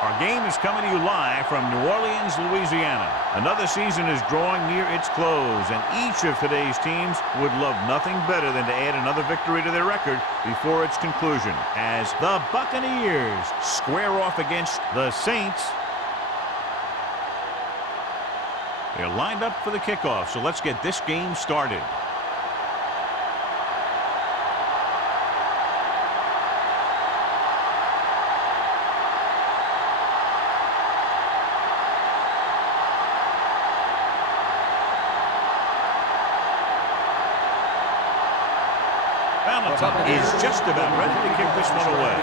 Our game is coming to you live from New Orleans, Louisiana. Another season is drawing near its close, and each of today's teams would love nothing better than to add another victory to their record before its conclusion, as the Buccaneers square off against the Saints. They're lined up for the kickoff, so let's get this game started. Is just about ready to kick this one away.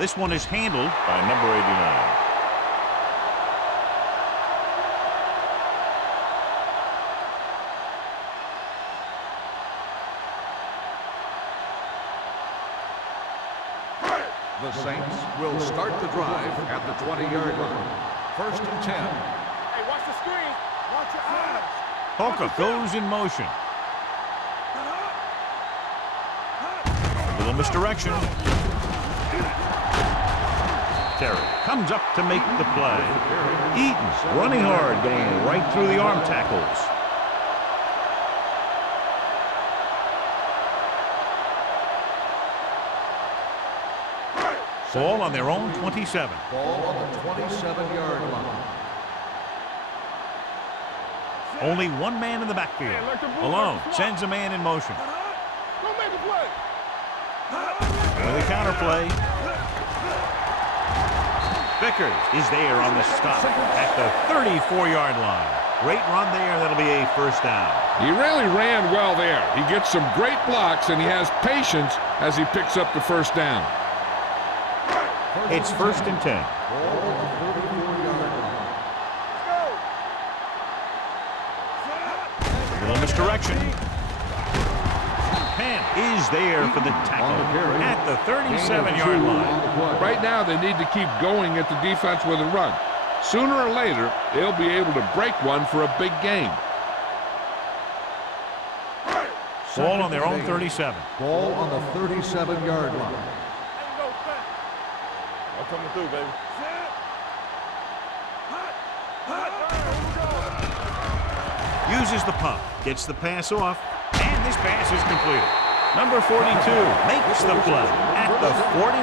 This one is handled by number 89. The Saints will start the drive at the 20-yard line. 1st and 10. Hey, watch the screen. Watch your eyes. Hawker goes in motion. A little misdirection. Terry comes up to make the play. Eaton running hard, going right through the arm tackles. Ball on their own 27. Ball on the 27-yard line. Only one man in the backfield. Malone sends a man in motion. Go make a play. With a counter play. Vickers is there on the stop at the 34-yard line. Great run there. That'll be a first down. He really ran well there. He gets some great blocks, and he has patience as he picks up the first down. It's 1st and 10. Little misdirection. Penn is there for the tackle at the 37-yard line. Right now, they need to keep going at the defense with a run. Sooner or later, they'll be able to break one for a big gain. Ball on their own 37. Ball on the 37-yard line. I'm coming through, baby. Uses the pump, gets the pass off, and this pass is completed. Number 42 makes the play at the 49.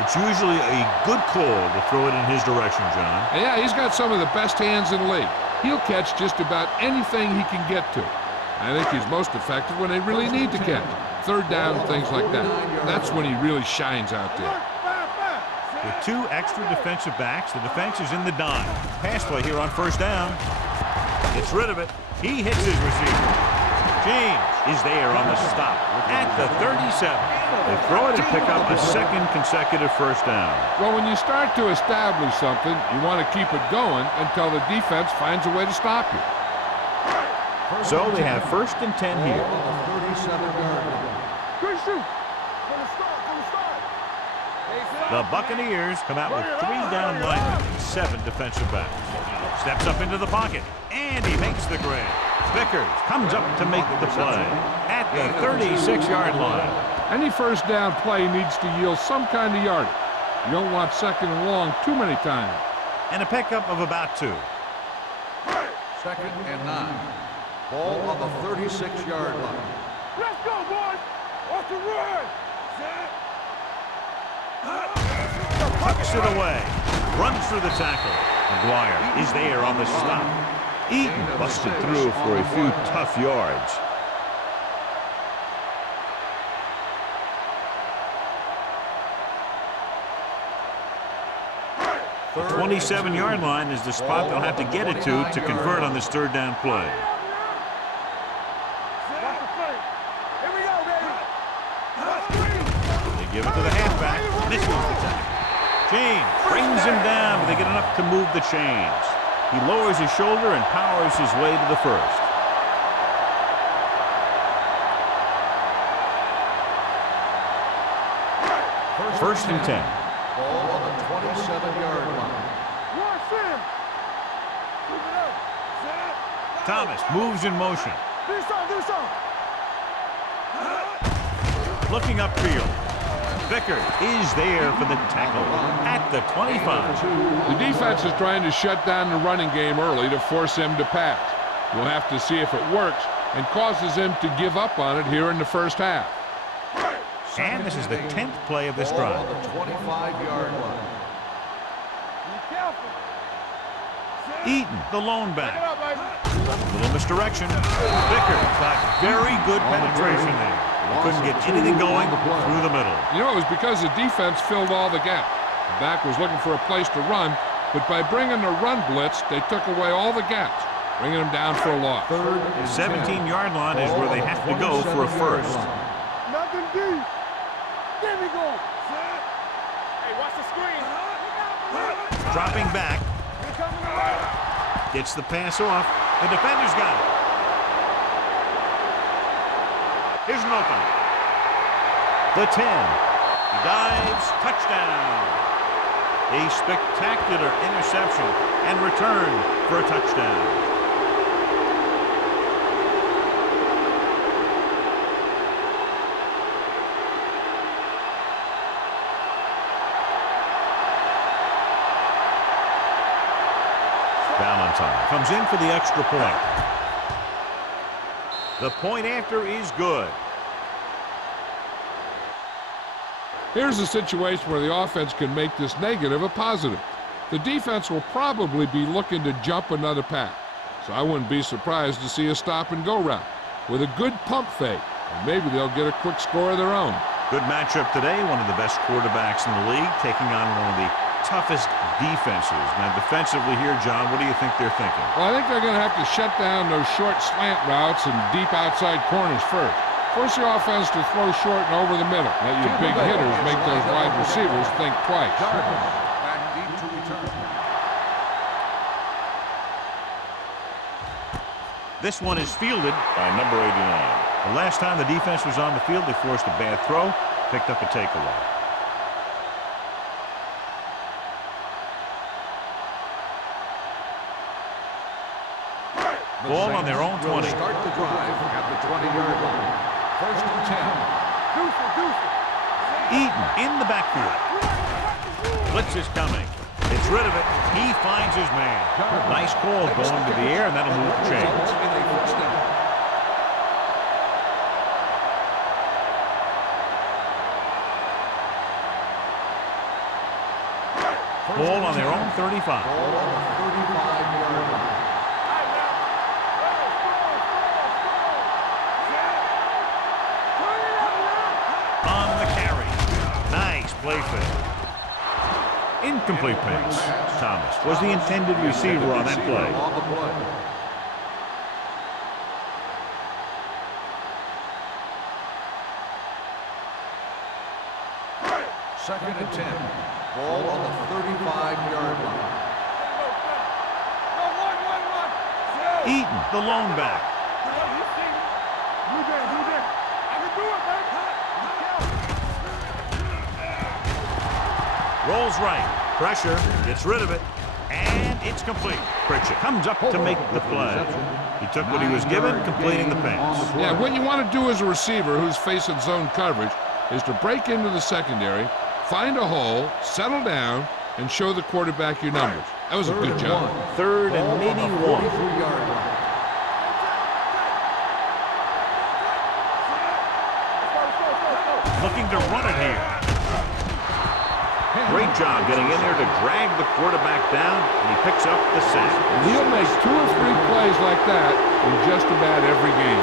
It's usually a good call to throw it in his direction, John. Yeah, he's got some of the best hands in the league. He'll catch just about anything he can get to. I think he's most effective when they really need to catch. 3rd down, things like that. That's when he really shines out there. With 2 extra defensive backs, the defense is in the dime. Pass play here on 1st down. Gets rid of it. He hits his receiver. James is there on the stop at the 37. They throw it and pick up a 2nd consecutive first down. Well, when you start to establish something, you want to keep it going until the defense finds a way to stop you. So they have 1st and 10 here. Good shoot. From the start. The Buccaneers come out with 3 down linemen and 7 defensive backs. Steps up into the pocket, and he makes the grab. Vickers comes up to make the play at the 36-yard line. Any first down play needs to yield some kind of yardage. You don't want 2nd and long too many times. And a pickup of about 2. 2nd and 9. Ball on the 36-yard line. Let's go, boys. Off the run. Tucks it away. Runs through the tackle. McGuire is there on the stop. Eaton busted through for a few tough yards. The 27-yard line is the spot they'll have to get it to convert on this 3rd down play. They give it to the halfback. Misses the tackle. James brings him down, but they get enough to move the chains. He lowers his shoulder and powers his way to the 1st. First and 10. Ball on the 27-yard line. Thomas moves in motion. Looking upfield. Vickers is there for the tackle at the 25. The defense is trying to shut down the running game early to force him to pass. We'll have to see if it works and causes him to give up on it here in the first half. And this is the 10th play of this drive. On the 25-yard line. Be careful. Eaton, the lone Pick it back. up, baby. Little misdirection. Vickers got very good penetration there. Couldn't get anything going through the middle. You know, it was because the defense filled all the gaps. The back was looking for a place to run, but by bringing the run blitz, they took away all the gaps, bringing them down for a loss. Third and 10. 17-yard line is where they have to go for a first. Nothing deep. There we go. Hey, watch the screen. Dropping back. Here coming the right. Gets the pass off. The defender's got it. Here's an opening. The 10. He dives. Touchdown. A spectacular interception and return for a touchdown. Valentine comes in for the extra point. The point after is good. Here's a situation where the offense can make this negative a positive. The defense will probably be looking to jump another pass, so I wouldn't be surprised to see a stop-and-go route with a good pump fake, and maybe they'll get a quick score of their own. Good matchup today. One of the best quarterbacks in the league taking on one of the toughest defenses. Now, defensively here, John, what do you think they're thinking? Well, I think they're going to have to shut down those short slant routes and deep outside corners first. Force the offense to throw short and over the middle. Let your big hitters make those wide receivers think twice. Back deep to return. This one is fielded by number 89. The last time the defense was on the field, they forced a bad throw, picked up a takeaway. Ball on their own 20. Start the drive at the 20-yard line. First and 10. Deuce it. Eaton in the backfield. Blitz is coming. Gets rid of it. He finds his man. Nice call going to the air, and that'll move the chains. Results in a first down. Ball on their own 35. Ball on the 35-yard line. On the carry. Nice play fake. Incomplete pass. Thomas was the intended receiver on that play. On the play. Second and 10. Ball on the 35-yard line. Eaton, the lone back. You there. I can do it, baby. Rolls right. Pressure. Gets rid of it. And it's complete. Pritchett comes up to make the play. He took what he was given, completing the pass. Yeah, what you want to do as a receiver who's facing zone coverage is to break into the secondary, find a hole, settle down, and show the quarterback your numbers. That was a good job. Third and maybe one. 43-yard line. Looking to run it here. Great job getting in there to drag the quarterback down, and he picks up the sack. And he'll make 2 or 3 plays like that in just about every game.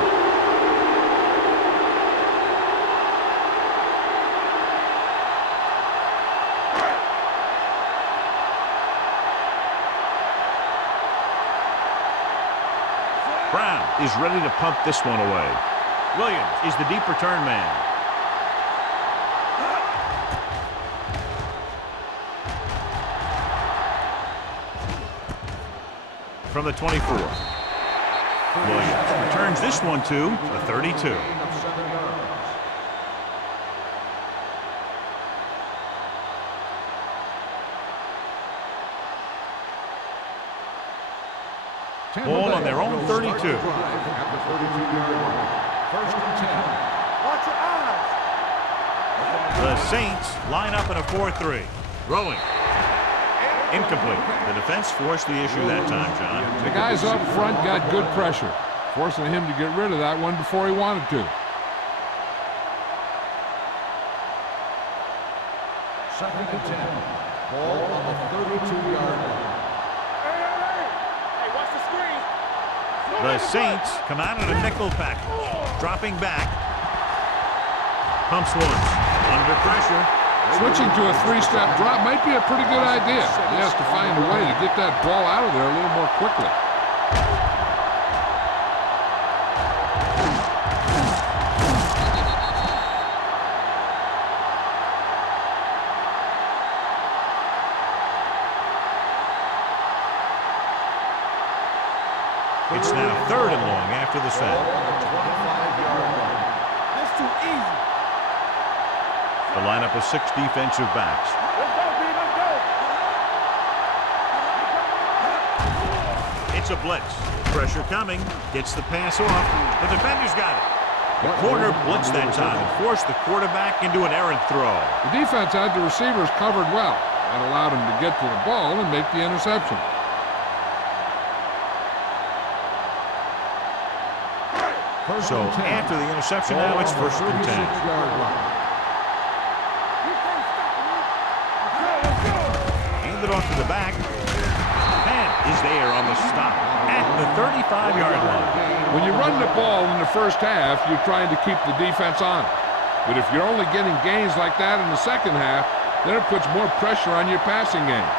Brown is ready to punt this one away. Williams is the deep return man. From the 24. Williams returns this one to the 32. Gain of 7 yards. Ball on their own 32. At the 32-yard line. First and 10. Watch your eyes. The Saints line up in a 4-3. Throwing. Incomplete. The defense forced the issue that time, John. The guys up front got good pressure, forcing him to get rid of that one before he wanted to. Second and 10. Ball on the 32-yard line. Hey, watch the screen. The Saints come out in a nickel package. Dropping back. Pumps once. Under pressure. Switching to a three-step drop might be a pretty good idea. He has to find a way to get that ball out of there a little more quickly. It's now 3rd and long after the Ball set. on the 25-yard line. That's too easy. The lineup of 6 defensive backs. Let's go, B. Let's go. It's a blitz. Pressure coming. Gets the pass off. The defender's got it. The corner blitzed that time and forced the quarterback into an errant throw. The defense had the receivers covered well. That allowed him to get to the ball and make the interception. So after the interception, now it's 1st and 10. Handed off to the back. Penn is there on the stop at the 35-yard line. When you run the ball in the first half, you're trying to keep the defense on. But if you're only getting gains like that in the second half, then it puts more pressure on your passing game.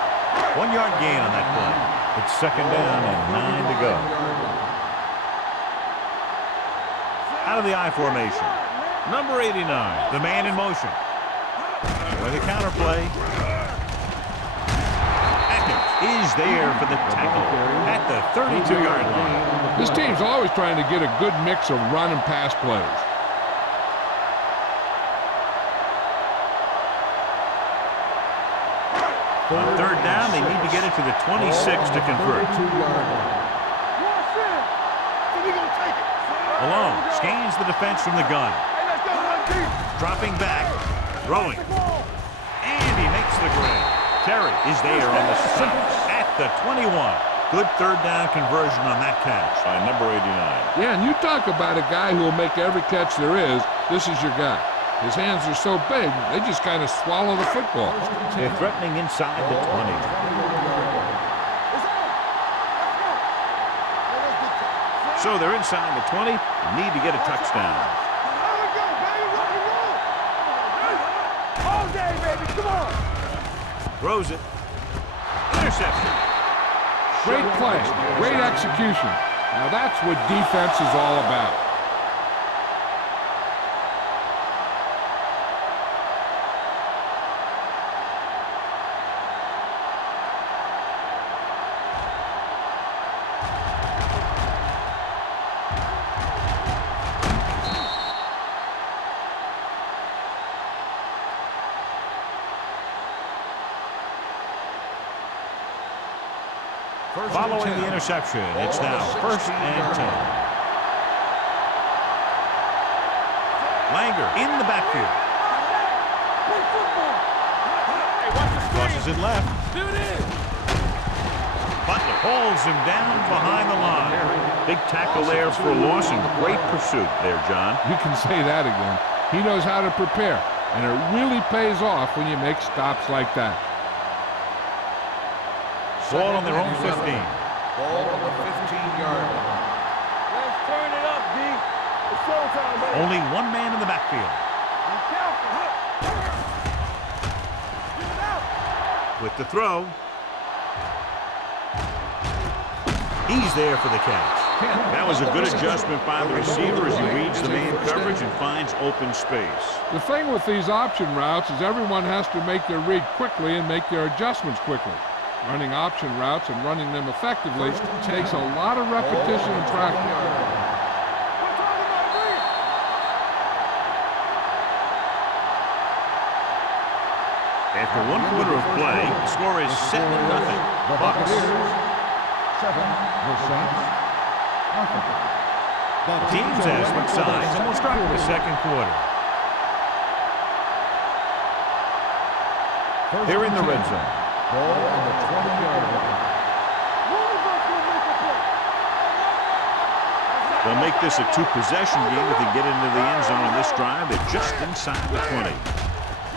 1-yard gain on that play. It's 2nd down and 9 to go. Out of the I formation. Number 89, the man in motion. With a counter play. Atkins is there for the tackle at the 32-yard line. This team's always trying to get a good mix of run and pass plays. On 3rd down, they need to get it to the 26 to convert. Malone scans the defense from the gun. Dropping back, throwing, and he makes the grade. Terry is there on the stop at the 21. Good 3rd down conversion on that catch by number 89. Yeah, and you talk about a guy who will make every catch there is. This is your guy. His hands are so big, they just kind of swallow the football. They're threatening inside the 20. So they're inside the 20, need to get a touchdown. All day, baby, come on. Throws it. Interception. Great play, great execution. Now that's what defense is all about. Following the interception, it's now 1st and 10. Langer in the backfield. Crosses it left. Butler holds him down behind the line. Big tackle there for a loss and great pursuit there, John. You can say that again. He knows how to prepare, and it really pays off when you make stops like that. Ball on their own 15. Ball on the 15-yard line. Let's turn it up, D. It's showtime, baby. Only one man in the backfield. Be careful. Get it out. With the throw. He's there for the catch. That was a good adjustment by the receiver as he reads the man coverage and finds open space. The thing with these option routes is everyone has to make their read quickly and make their adjustments quickly. Running option routes and running them effectively takes a lot of repetition and practice. After 1 quarter of play, the score is 7-0. Bucks. 7, the Saints, nothing. Teams have switched sides, and we'll start with the 2nd quarter. They're in the red zone. Ball on the 20-yard line. They'll make this a two-possession game if they get into the end zone on this drive. They're just inside the 20.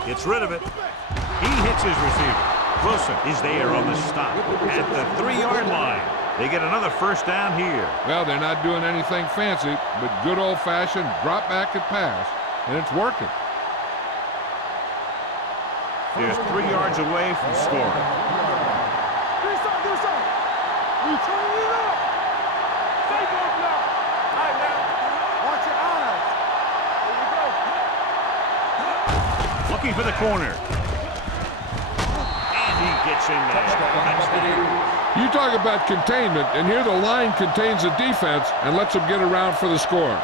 Gets rid of it. He hits his receiver. Wilson is there on the stop at the 3-yard line. They get another first down here. Well, they're not doing anything fancy, but good old-fashioned drop back and pass, and it's working. They're 3 yards away from scoring. Do something. We turn it up. Take off now. All right, now. Watch your eyes. Here we go. Looking for the corner. And he gets in there. Touchdown. You talk about containment, and here the line contains the defense and lets them get around for the score.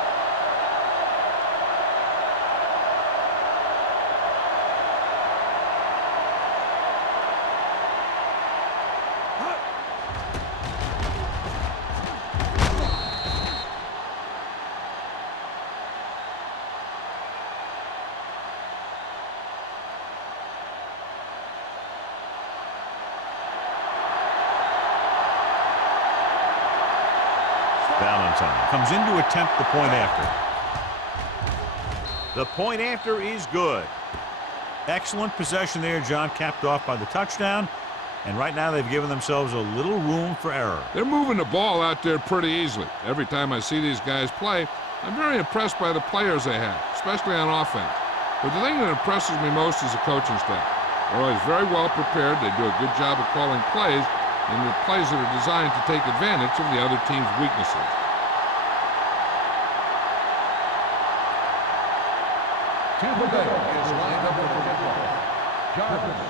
Valentine comes in to attempt the point after. The point after is good. Excellent possession there, John, capped off by the touchdown. And right now they've given themselves a little room for error. They're moving the ball out there pretty easily. Every time I see these guys play, I'm very impressed by the players they have, especially on offense. But the thing that impresses me most is the coaching staff. They're always very well prepared. They do a good job of calling plays, and the plays that are designed to take advantage of the other team's weaknesses. Tampa Bay is lined up with the kickoff. Jarvis.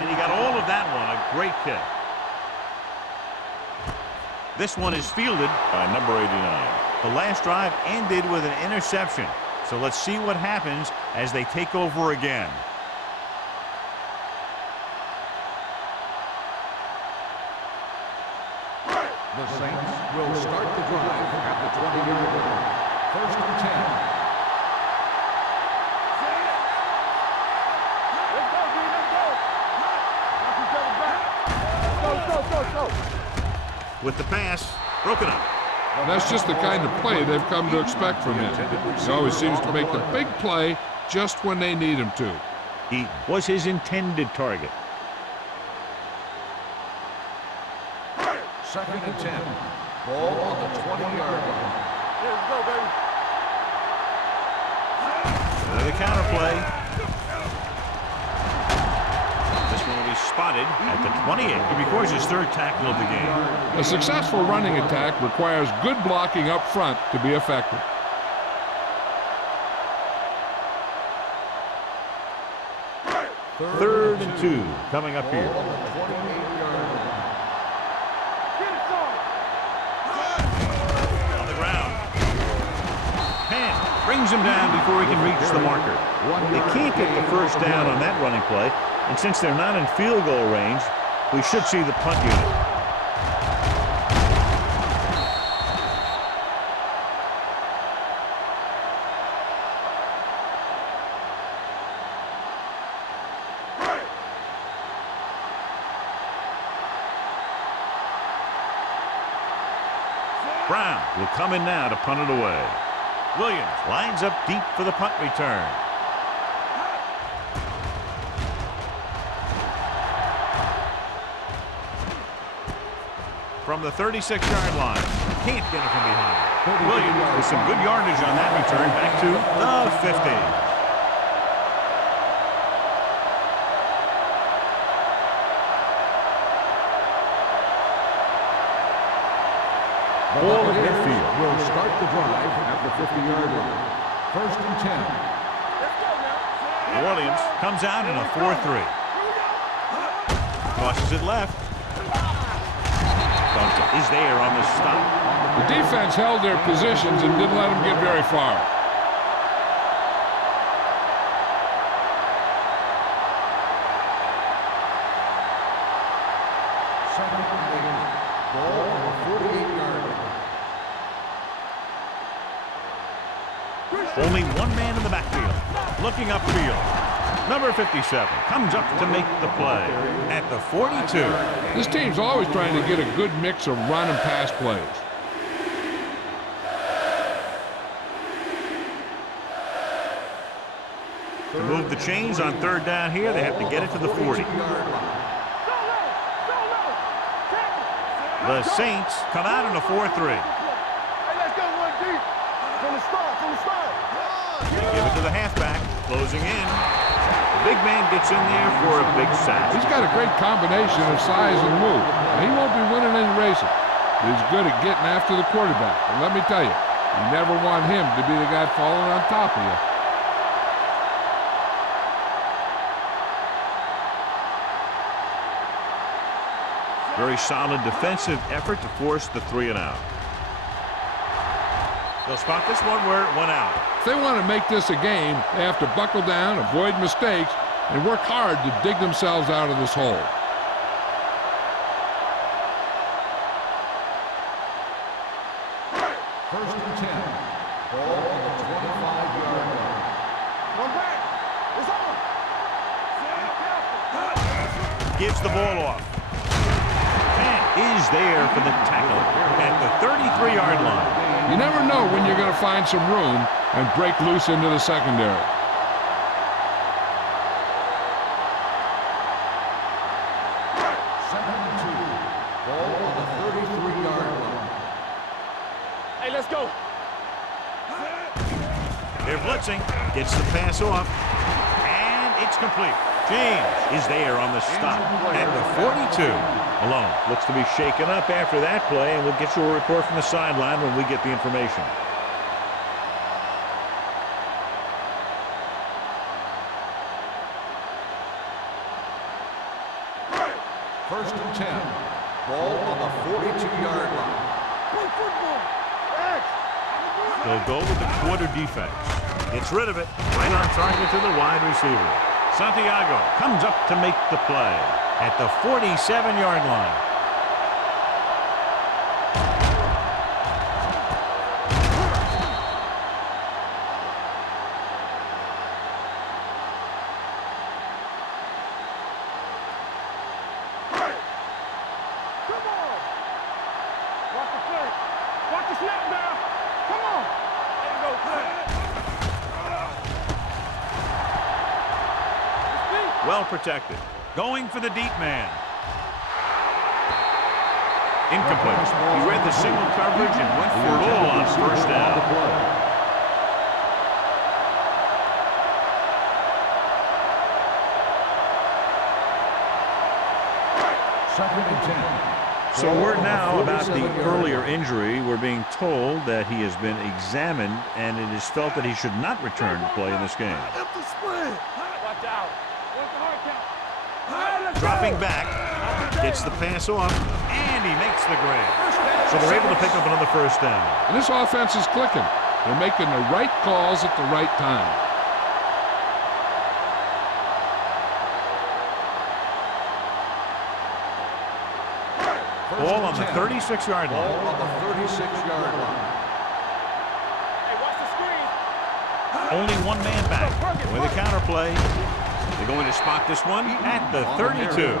And he got all of that one, a great kick. This one is fielded by number 89. The last drive ended with an interception. So let's see what happens as they take over again. The Saints will start the drive at the 20-yard line. First and 10. Go. With the pass, broken up. That's just the kind of play they've come to expect from him. He always seems to make the big play just when they need him to. He was his intended target. Second and 10. Ball on the 20-yard line. Here we go, baby. Another counter play. This one will be spotted at the 28. He records his third tackle of the game. A successful running attack requires good blocking up front to be effective. Third and 2 coming up here. On the 28-yard line. Get it, son. On the ground. Pan brings him down before he can reach the marker. They can't get the first down on that running play, and since they're not in field goal range, we should see the punt unit. Brown will come in now to punt it away. Williams lines up deep for the punt return. From the 36-yard line. Can't get it from behind. Williams with some good yardage on that return back to the 50. Ball at midfield will start the drive at the 50-yard line. First and 10. Let's go now. New Orleans comes out in a 4-3. Tosses it left. Duncan is there on the stop. The defense held their positions and didn't let them get very far. Second and 8. Ball on the 48-yard line. Only one man in the backfield. Looking upfield. Number 57 comes up to make the play at the 42. This team's always trying to get a good mix of run and pass plays. To move the chains on third down here, they have to get it to the 40. The Saints come out in a 4-3. Hey, let's go one deep. From the start, from the start. They give it to the halfback, closing in. The big man gets in there for a big sack. He's got a great combination of size and move. Now, he won't be winning any races, but he's good at getting after the quarterback. And let me tell you, you never want him to be the guy falling on top of you. Very solid defensive effort to force the 3-and-out. They'll spot this one where it went out. If they want to make this a game, they have to buckle down, avoid mistakes, and work hard to dig themselves out of this hole. First and 10. Ball on the 25-yard line. One back. It's on. Gives the ball off. Is there for the tackle at the 33-yard line. You never know when you're going to find some room and break loose into the secondary. Second and 2. Ball on the 33-yard line. Hey, let's go. They're blitzing. Gets the pass off. And it's complete. James is there on the stop at the 42. Malone looks to be shaken up after that play, and we'll get you a report from the sideline when we get the information. First and 10. Ball on the 42-yard line. Play football. X. They'll go with the quarter defense. Gets rid of it. Right on target to the wide receiver. Santiago comes up to make the play at the 47-yard line. Come on. Watch the play. Watch the snap now. Come on. There you go, play. Well protected. Going for the deep man. Incomplete. He read the single coverage and went for it all on first down. Second and 10. So word now about the earlier injury. We're being told that he has been examined and it is felt that he should not return to play in this game. Empty spread. Watch out. What's the hard count? Dropping back, gets the pass off, and he makes the grab. So they're able to pick up another first down. And this offense is clicking. They're making the right calls at the right time. Ball on the 36-yard Ball line. on the 36-yard line. Hey, watch the screen. Only one man back. With a counterplay, they're going to spot this one at the 32.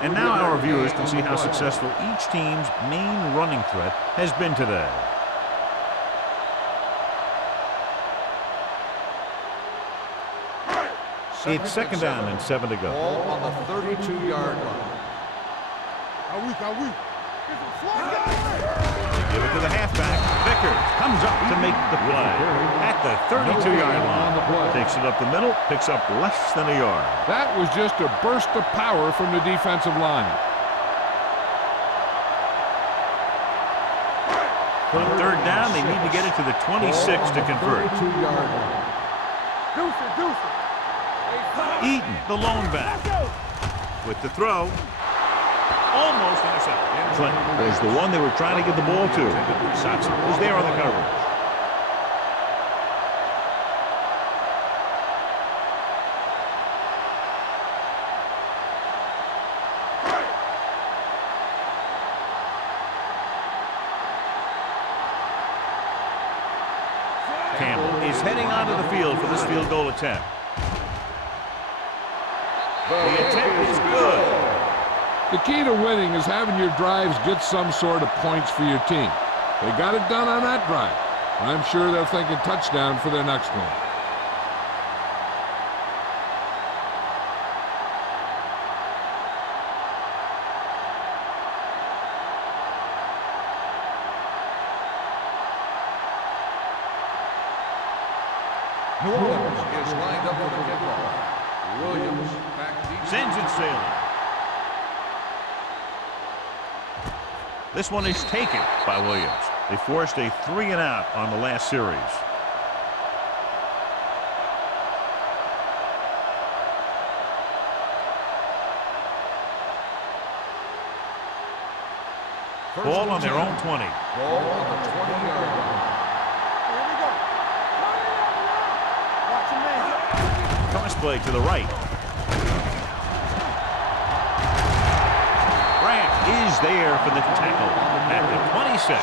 And now our viewers can see how successful each team's main running threat has been today. It's second down and 7 to go. Ball on the 32-yard line. How weak? They give it to the halfback. Vickers comes up to make the play at the 32-yard line. Takes it up the middle, picks up less than a yard. That was just a burst of power from the defensive line. On third down, they need to get it to the 26 to convert. 32-yard line. Deuce it. Eaton, the lone back, with the throw. Almost intercepted. Clinton was the one they were trying to get the ball to. Satson was there on the coverage. Campbell is heading onto the field for this field goal attempt. The attempt is good. The key to winning is having your drives get some sort of points for your team. They got it done on that drive. I'm sure they're thinking touchdown for their next one. New Orleans is lined up with the kickoff. Williams back deep. Sends it sailing. This one is taken by Williams. They forced a 3-and-out on the last series. Ball on their own 20. Ball on the 20-yard line. Here we go. Watch him, man. Cross play to the right. Grant is there for the tackle at the 26.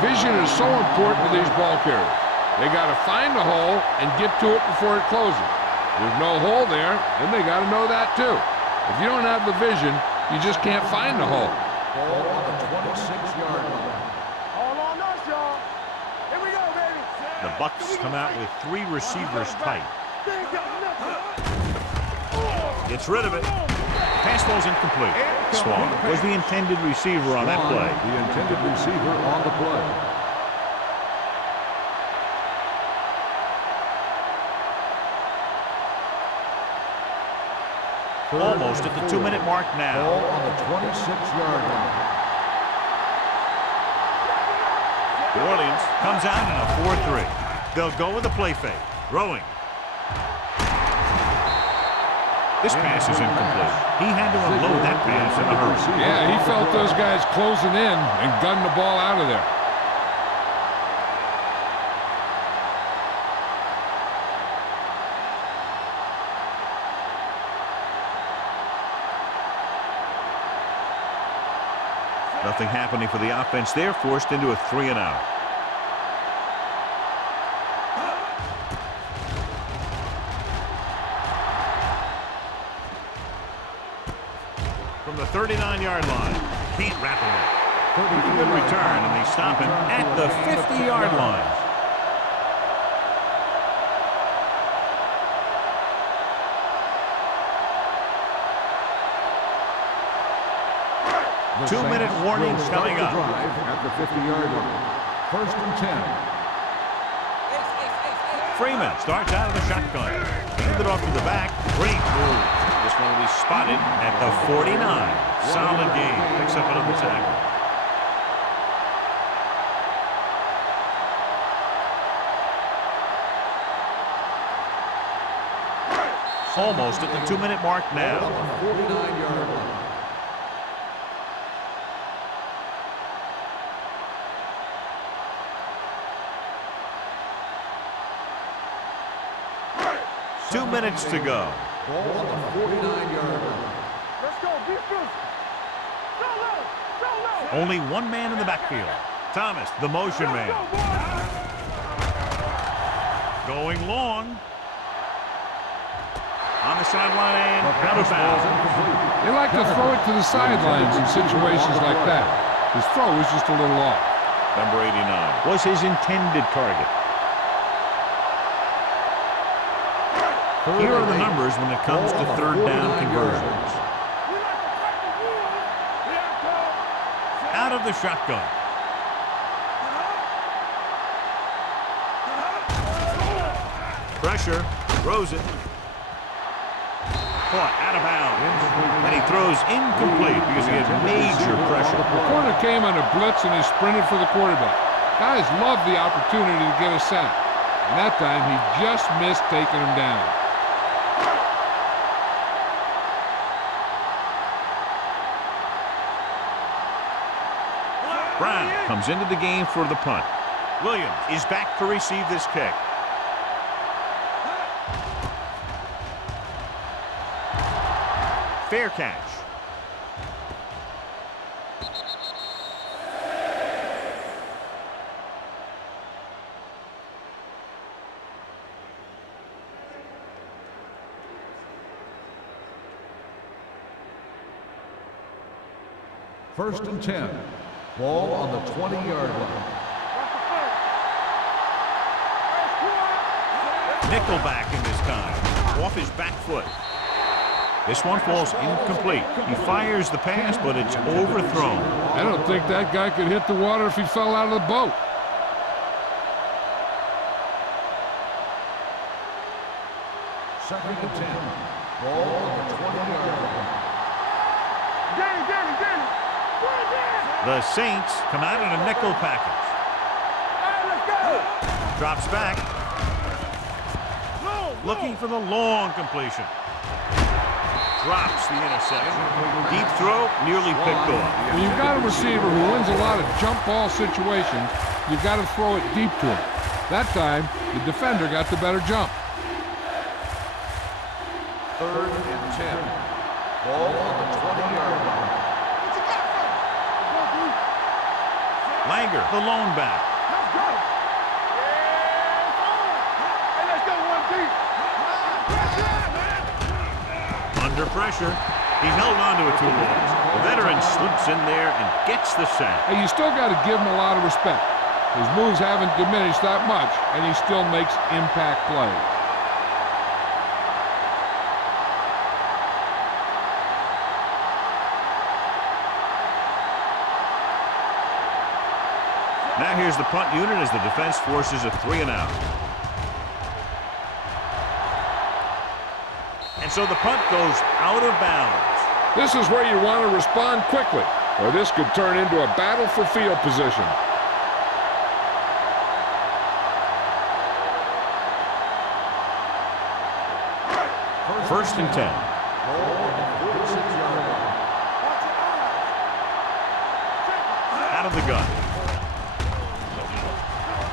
Vision is so important to these ball carriers. They got to find the hole and get to it before it closes. There's no hole there, then they got to know that too. If you don't have the vision, you just can't find the hole. Ball on the 26-yard line. All on us, y'all. Here we go, baby. The Bucks come out with 3 receivers tight. They ain't got nothing. Gets rid of it. Pass ball's incomplete. Swan was the intended receiver on that play. The intended receiver on the play. Almost at the 2-minute mark now. Ball on the 26-yard line. New Orleans comes out in a 4-3. They'll go with a play fake. Throwing. This pass is incomplete. He had to unload that pass in a hurry. Yeah, he felt those guys closing in and gunned the ball out of there. Nothing happening for the offense. They're forced into a 3-and-out. From the 39-yard line. Can't wrap him up. Good return, and they stop him at the 50-yard line. The 2-minute Saints warning will start coming the up. drive at the 50-yard line. 1st and 10. Freeman starts out of the shotgun. Hand it off to the back. Great move. This one will be spotted at the 49. Solid game. Picks up another tackle. Almost at the 2-minute mark Ball now. on the 49-yard line. Two minutes to go. Ball on the 49-yard line. Let's go. Be physical. Go low. Go low. Only one man in the backfield. Thomas, the motion man. Going long. On the sideline and out of bounds. They like to throw it to the sidelines in situations like that. His throw was just a little off. Number 89 was his intended target. Here are the numbers when it comes to 3rd down conversions. Out of the shotgun. Pressure. Throws it. Caught out of bounds. And he throws incomplete because he had major pressure. The corner came on a blitz and he sprinted for the quarterback. Guys love the opportunity to get a sack. And that time he just missed taking him down. Brown comes into the game for the punt. Williams is back to receive this kick. Fair catch. First and 10. Ball on the 20-yard line. Nickelback in this time, off his back foot. This one falls incomplete. He fires the pass, but it's overthrown. I don't think that guy could hit the water if he fell out of the boat. Second and 10. Ball on the 20-yard line. Danny. The Saints come out in a nickel package. Let's go. Drops back. Looking for the long completion. Drops the interception. Deep throw, nearly picked off. When you've got a receiver who wins a lot of jump ball situations, you've got to throw it deep to him. That time, the defender got the better jump. Third and 10. Ball on the 20-yard line. Langer, the lone back. Let's go. Hey, let's go one deep. Under pressure. He held on to it too long. The veteran slips in there and gets the sack. Hey, you still got to give him a lot of respect. His moves haven't diminished that much, and he still makes impact plays. Now here's the punt unit as the defense forces a 3-and-out. And so the punt goes out of bounds. This is where you want to respond quickly, or this could turn into a battle for field position. First and 10. Out of the gun.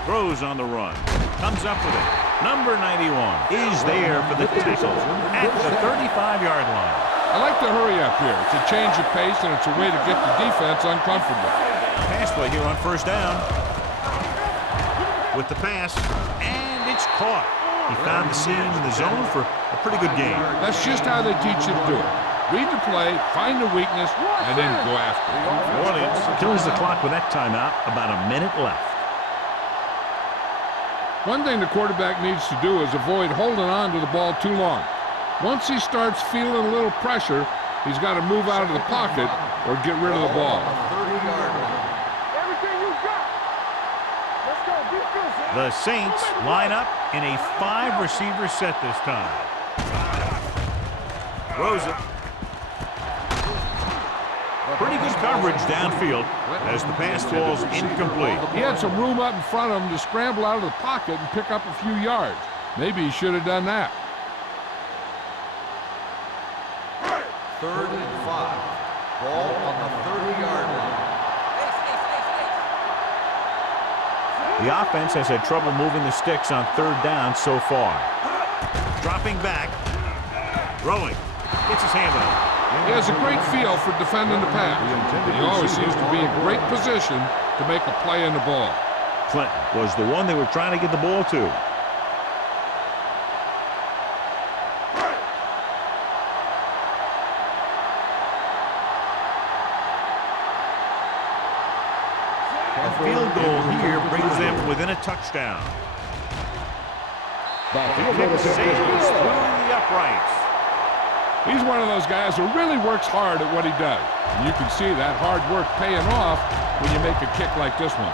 Throws on the run. Comes up with it. Number 91 is there for the tackle at the 35-yard line. I like the hurry up here. It's a change of pace, and it's a way to get the defense uncomfortable. Pass play here on first down. With the pass, and it's caught. He found the seam in the zone for a pretty good game. That's just how they teach you to do it. Read the play, find the weakness, and then go after it. New Orleans kills the clock with that timeout. About a minute left. One thing the quarterback needs to do is avoid holding on to the ball too long. Once he starts feeling a little pressure, he's got to move out of the pocket or get rid of the ball. 30-yard line. Everything you got. Let's go. Defense. The Saints line up in a 5-receiver set this time. Throws it. Pretty good coverage downfield as the pass falls incomplete. He had some room up in front of him to scramble out of the pocket and pick up a few yards. Maybe he should have done that. Third and 5. Ball on the 30-yard line. The offense has had trouble moving the sticks on third down so far. Dropping back. Throwing. Gets his hand on it. He has a great feel for defending the pass. He always seems to be in great position to make a play in the ball. Clinton was the one they were trying to get the ball to. A field goal here brings them within a touchdown. The kick sails through the uprights. He's one of those guys who really works hard at what he does. And you can see that hard work paying off when you make a kick like this one.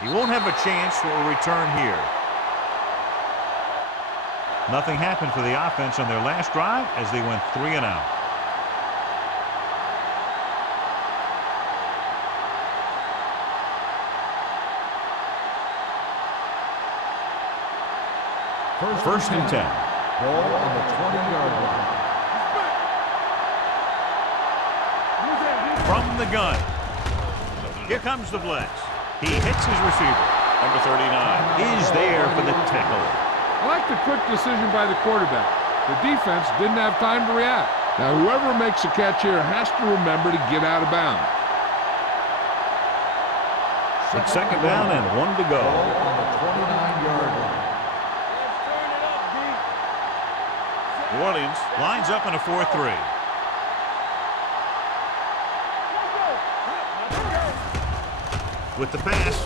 He won't have a chance for a return here. Nothing happened for the offense on their last drive as they went 3-and-out. First and 10. Ball on the 20-yard line. From the gun. Here comes the blitz. He hits his receiver. Number 39 is there for the tackle. I like the quick decision by the quarterback. The defense didn't have time to react. Now, whoever makes a catch here has to remember to get out of bounds. It's second down and 1 to go. On the 29-yard line. New Orleans lines up in a 4-3. With the pass,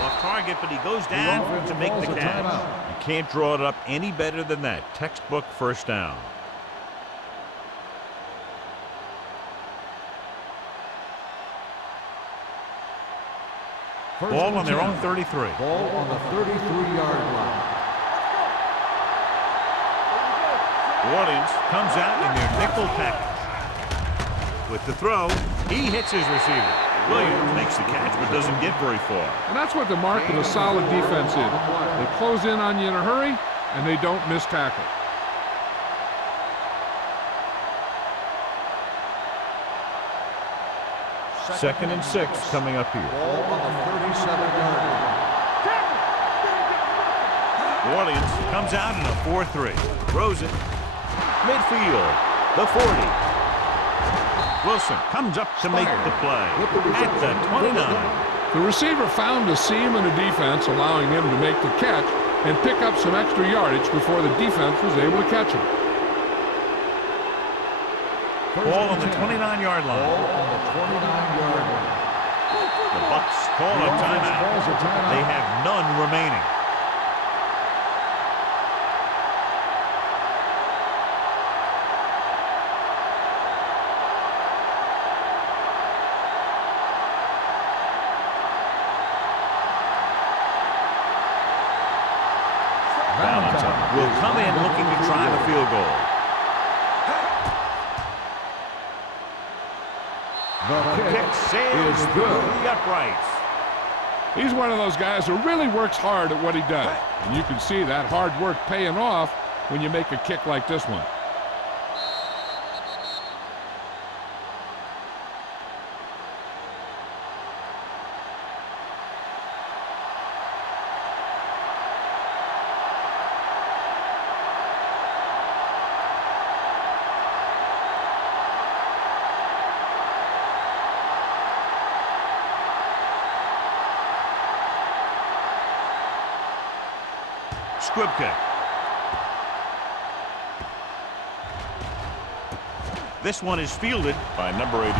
off target, but he goes down to make the catch. You can't draw it up any better than that. Textbook first down. Ball on their own 33. Ball on the 33-yard line. New Orleans comes out in their nickel package. With the throw, he hits his receiver. Williams makes the catch but doesn't get very far. And that's what the mark of a solid defense is. They close in on you in a hurry, and they don't miss tackle. Second and 6 coming up here. Ball on the 37-yard line. New Orleans comes out in a 4-3. Throws it. Midfield. The 40. Wilson comes up to make the play at the 29. The receiver found a seam in the defense, allowing him to make the catch and pick up some extra yardage before the defense was able to catch him. Ball on the 29-yard line. Ball on the 29-yard line. The Bucs call a timeout. They have none remaining. Valentine will come in looking to try the field goal. The Kick sails through the uprights. He's one of those guys who really works hard at what he does. And you can see that hard work paying off when you make a kick like this one. Squib kick. This one is fielded by number 89.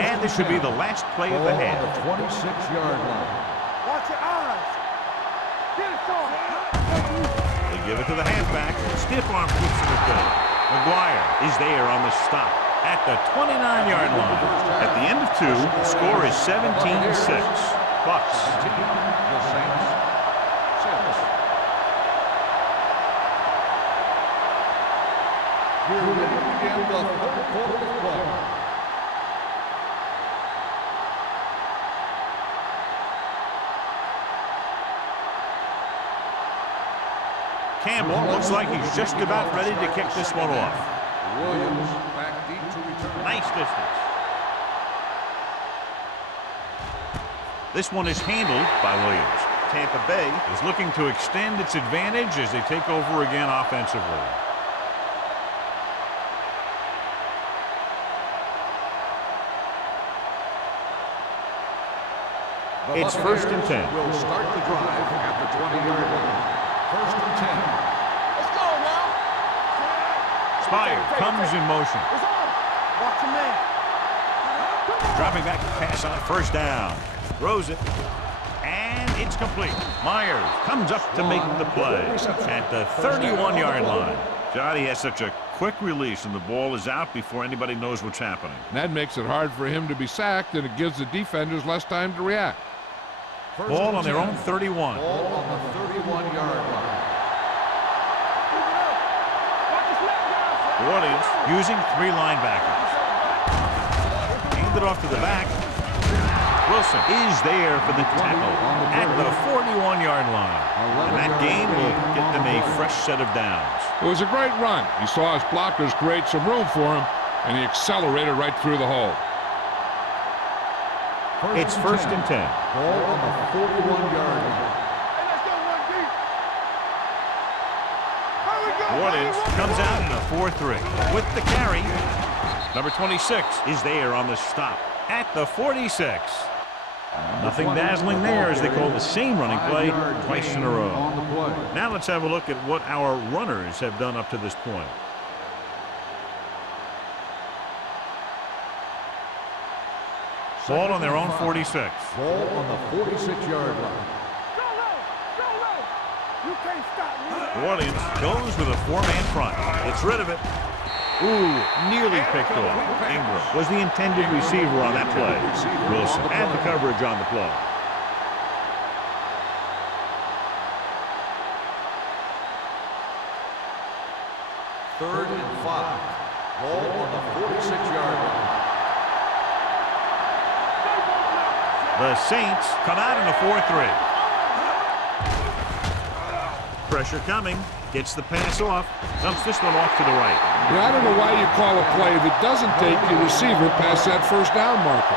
And this should be the last play of the half. On the 26-yard line. Watch your eyes. Get it, son. They give it to the halfback. Stiff arm keeps him at bay. McGuire is there on the stop at the 29-yard line. At the end of 2, the score is 17-6. Bucs. The Saints 6. We're ready to begin the third quarter of play. Campbell looks like he's just about ready to kick this one off. Williams back deep to return. Nice distance. This one is handled by Williams. Tampa Bay is looking to extend its advantage as they take over again offensively. It's first and 10. Will start the drive at the 20-yard line. First and 10. Let's go now. Spire comes in motion. It's on. Watch your man. Dropping back to pass on first down. Throws it. And it's complete. Myers comes up to make the play at the 31-yard line. Johnny has such a quick release and the ball is out before anybody knows what's happening. That makes it hard for him to be sacked, and it gives the defenders less time to react. Ball on their own 31. Ball on the 31-yard line. New Orleans using 3 linebackers. Hand it off to the back. Wilson is there for the tackle at the 41-yard line. And that gain will get them a fresh set of downs. It was a great run. He saw his blockers create some room for him, and he accelerated right through the hole. It's first and 10. Ball on the 41-yard line. Hey, let's go one deep. Here we go. Wardens comes out in a 4-3. With the carry, number 26 is there on the stop at the 46. Nothing dazzling there as they call the same running play twice in a row. Now let's have a look at what our runners have done up to this point. Ball on their own 46. Ball on the 46-yard line. Go low. Go low. You can't stop me. New Orleans goes with a four-man front. Gets rid of it. Ooh, nearly picked off. Ingram was the intended receiver on that play. Wilson had the coverage on the play. Third and 5. Ball on the 46-yard line. The Saints come out in a 4-3. Pressure coming. Gets the pass off. Dumps this one off to the right. Yeah, I don't know why you call a play that doesn't take your receiver past that first down marker.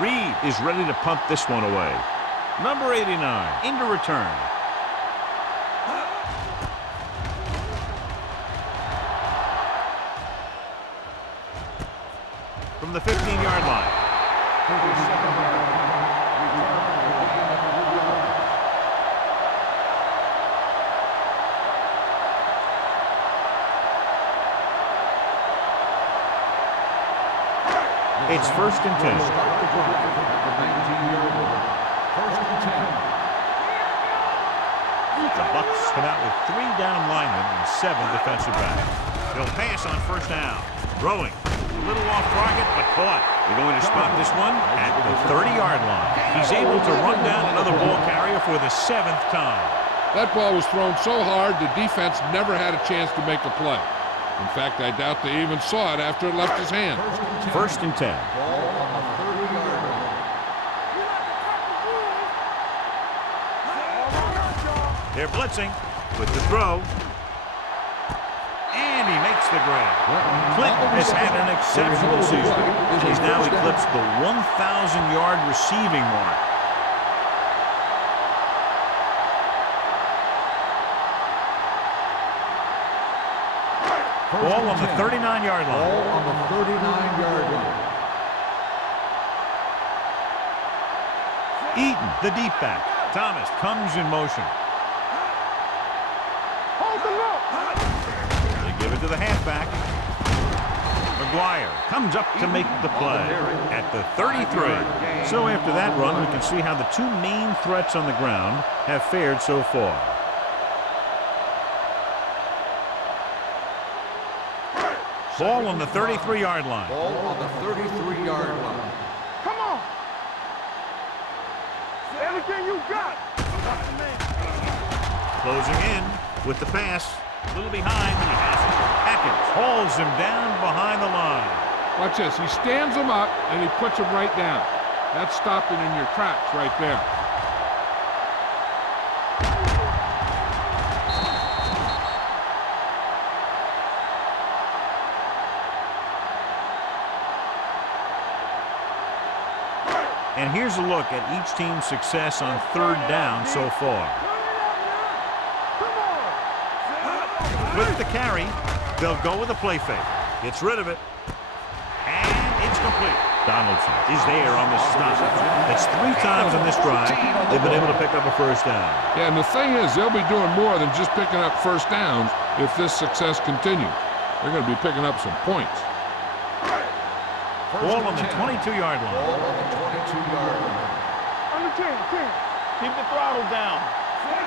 Reed is ready to punt this one away. Number 89 into return. From the 15-yard line. It's first and 10. The Bucs come out with 3 down linemen and 7 defensive backs. They'll pass on first down. Throwing. A little off target, but caught. They're going to spot this one at the 30-yard line. He's able to run down another ball carrier for the 7th time. That ball was thrown so hard, the defense never had a chance to make a play. In fact, I doubt they even saw it after it left his hand. First and 10. Ball on the 30-yard line. They're blitzing with the throw. And he makes the grab. Clinton has had an exceptional season. He's now eclipsed the 1,000-yard receiving mark. Ball on the 39-yard line. Ball on the 39-yard line. Eaton, the deep back. Thomas comes in motion. Hold the look. They give it to the halfback. McGuire comes up to make the play at the 33. So after that run, we can see how the 2 main threats on the ground have fared so far. Ball on the 33-yard line. Ball on the 33-yard line. Come on. Everything you got. Closing in with the pass. A little behind, and he has it. Atkins hauls him down behind the line. Watch this. He stands him up, and he puts him right down. That's stopping in your tracks right there. And here's a look at each team's success on 3rd down so far. With the carry, they'll go with a play fake. Gets rid of it. And it's complete. Donaldson is there on the stop. That's 3 times on this drive they've been able to pick up a first down. Yeah, and the thing is, they'll be doing more than just picking up first downs if this success continues. They're going to be picking up some points. Ball on the 22-yard line. Ball on the 22-yard line. On the 10. Keep the throttle down.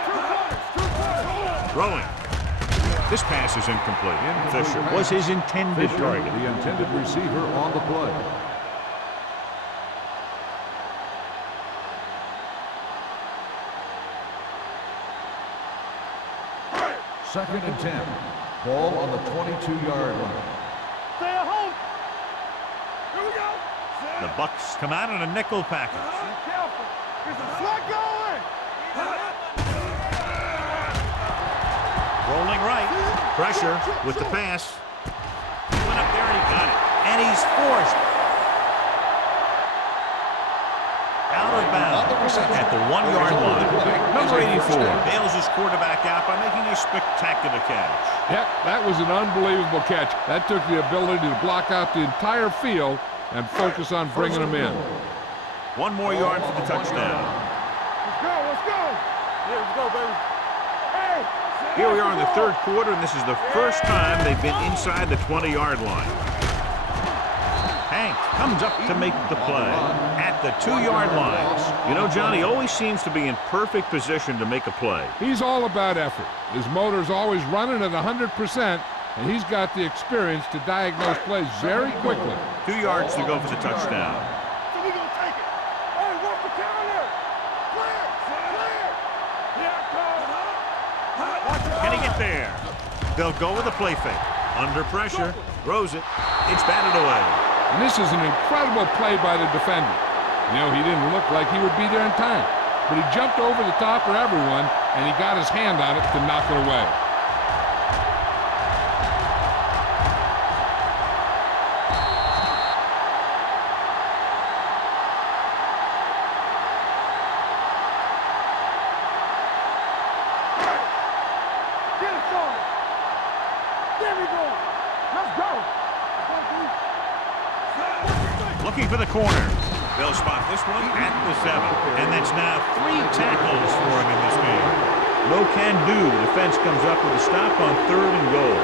2 points. Throwing. This pass is incomplete. Fisher was his intended target. The intended receiver on the play. Second and 10. Ball on the 22-yard line. Stay at home. Here we go. The Bucks come out in a nickel package. Be careful. There's a flag going. Rolling right. Pressure with the pass. Went up there and he got it. And he's forced out of bounds at the 1-yard line. Number 84 bails his quarterback out by making a spectacular catch. Yep, that was an unbelievable catch. That took the ability to block out the entire field and focus on bringing them in. 1 more yard for the touchdown. Let's go. Let's go. Yeah, let's go, baby. Hey. Here we are in the third quarter, and this is the first time they've been inside the 20-yard line. Hank comes up to make the play at the 2-yard line. You know, John, he always seems to be in perfect position to make a play. He's all about effort. His motor's always running at 100%, and he's got the experience to diagnose plays very quickly. 2 yards to go for the touchdown. So we gonna take it. Hey, walk the counter. Clear. Clear. Here I come. Watch it. Can he get there? They'll go with a play fake. Under pressure, throws it. It's batted away. And this is an incredible play by the defender. You know, he didn't look like he would be there in time, but he jumped over the top of everyone, and he got his hand on it to knock it away. Get it, Sean. There we go. Let's go. Looking for the corner. They'll spot this one at the 7. And that's now 3 tackles for him in this game. No can do. The defense comes up with a stop on 3rd and goal.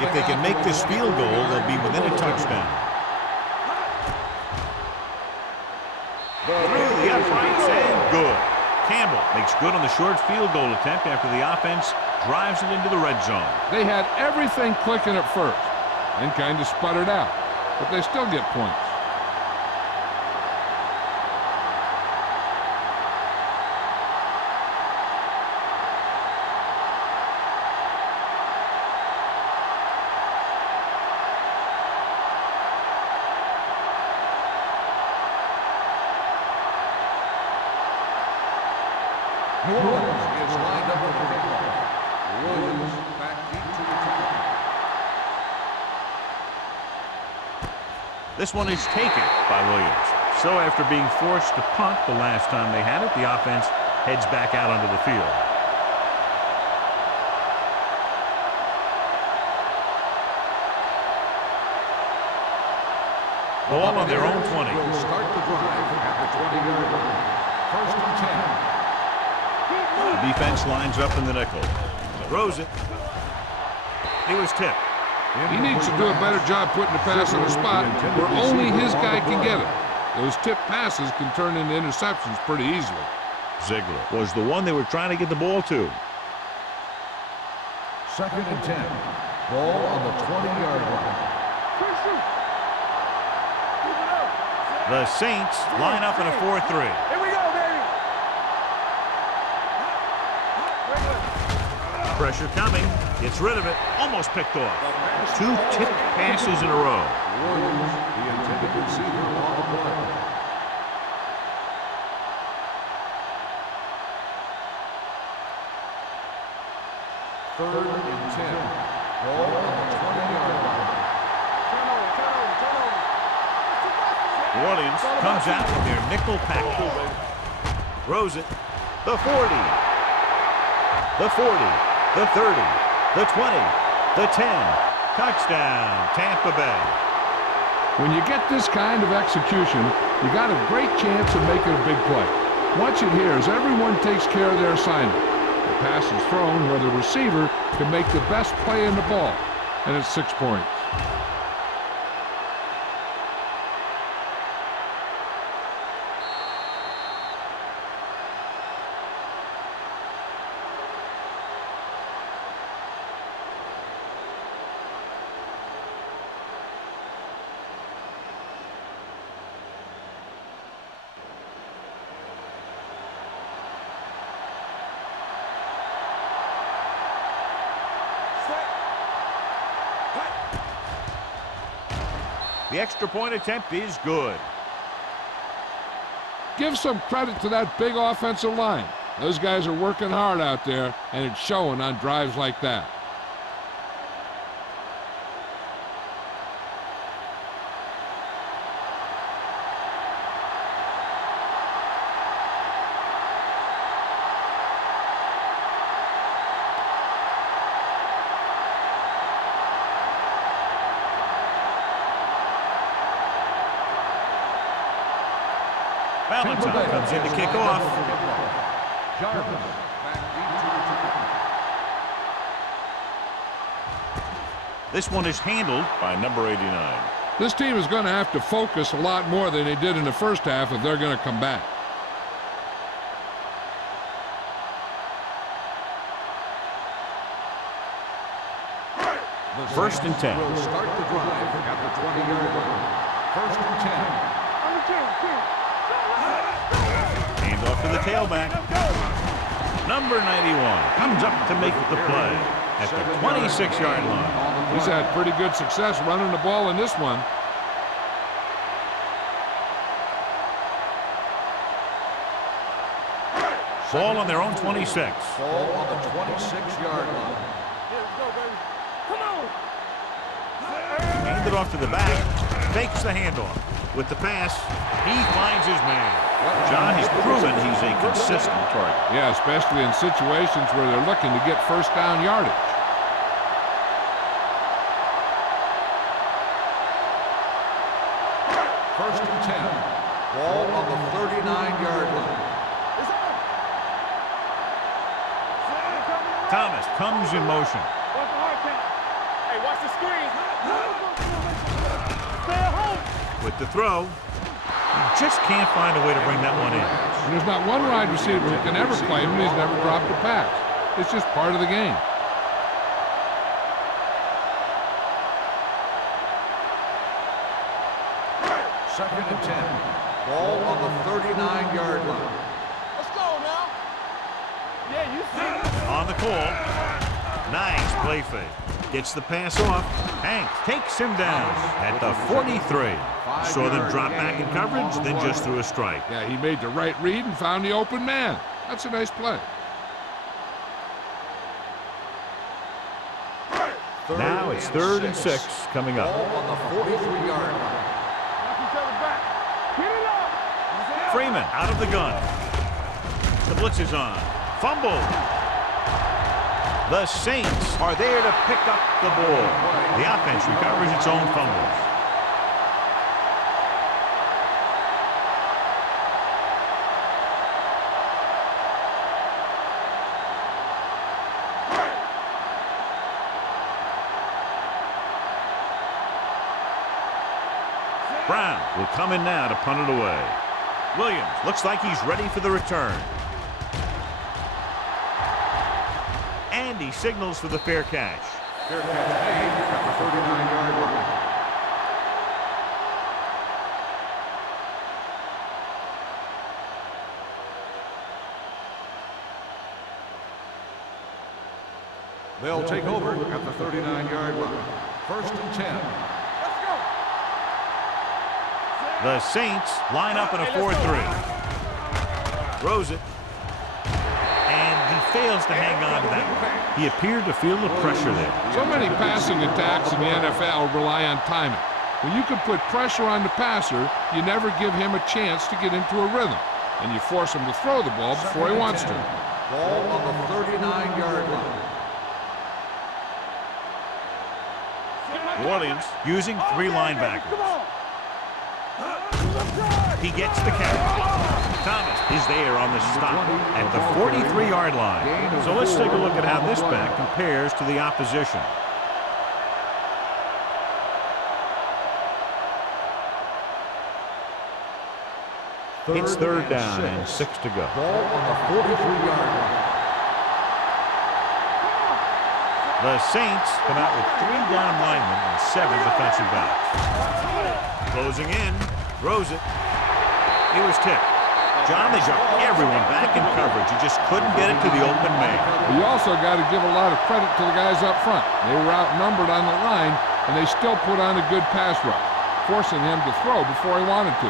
If they can make this field goal, they'll be within a touchdown. Through the uprights and good. Campbell makes good on the short field goal attempt after the offense drives it into the red zone. They had everything clicking at first and kind of sputtered out, but they still get points. New Orleans is lined up for the kickoff. Williams back into the kickoff. This one is taken by Williams. So after being forced to punt the last time they had it, the offense heads back out onto the field. Ball on their own 20. Will start the drive at the 20-yard line. First and 10. The defense lines up in the nickel. Throws it. He was tipped. He needs to do a better job putting the pass on the spot where only his guy can get it. Those tipped passes can turn into interceptions pretty easily. Ziegler was the one they were trying to get the ball to. Second and 10. Ball on the 20-yard line. The Saints line up in a 4-3. Here we go, baby. Pressure coming. Gets rid of it. Almost picked off. 2 tipped passes in a row. Williams, the intended receiver on the play. Third and 10. Ball on the 20-yard line. Turn over. New Orleans comes out from their nickel package. Throws it. The 40. The 40. The 30. The 20. The 10. Touchdown, Tampa Bay. When you get this kind of execution, you got a great chance of making a big play. Watch it here as everyone takes care of their assignment. The pass is thrown where the receiver can make the best play in the ball, and it's 6 points. The extra point attempt is good. Give some credit to that big offensive line. Those guys are working hard out there, and it's showing on drives like that. Valentine comes in to kick off. This one is handled by number 89. This team is going to have to focus a lot more than they did in the first half if they're going to come back. First and 10. Will start the drive at the 20-yard line. First and 10. Hand off to the tailback. Number 91 comes up to make the play at the 26-yard line. He's had pretty good success running the ball in this one. Ball on their own 26. Ball on the 26-yard line. Hand it off to the back. Fakes the handoff. With the pass, he finds his man. John has proven he's a consistent target. Yeah, especially in situations where they're looking to get first down yardage. First and 10. Ball on the 39-yard line. Thomas comes in motion. Hey, watch the screen. With the throw, he just can't find a way to bring that one in. And there's not one wide receiver who can ever claim he's never dropped a pass. It's just part of the game. Second and 10. Ball on the 39-yard line. Let's go now. Yeah, you see it. On the call. Nice play fake. Gets the pass off. Hank takes him down at the 43. Saw them drop back in coverage, then just threw a strike. Yeah, he made the right read and found the open man. That's a nice play. Now it's 3rd and 6 coming Ball up. on the 43-yard line. Freeman out of the gun. The blitz is on. Fumble. The Saints are there to pick up the ball. The offense recovers its own fumbles. Brown will come in now to punt it away. Williams looks like he's ready for the return. And he signals for the fair catch. Fair catch made at the 39-yard line. They'll take over at the 39-yard line. First and 10. The Saints line up in a 4-3. Throws it. And he fails to hang on to that one. He appeared to feel the pressure there. So many passing attacks in the NFL rely on timing. When you can put pressure on the passer, you never give him a chance to get into a rhythm. And you force him to throw the ball before he wants to. Ball on the 39-yard line. New Orleans using 3 linebackers. He gets the catch. Thomas is there on the stop at the 43-yard line. So let's take a look at how this back compares to the opposition. It's 3rd down and 6 to go. Ball on the 43-yard line. The Saints come out with 3 down linemen and 7 defensive backs. Closing in, throws it. He was tipped. John, they dropped everyone back in coverage. He just couldn't get it to the open man. You also got to give a lot of credit to the guys up front. They were outnumbered on the line, and they still put on a good pass rush. forcing him to throw before he wanted to.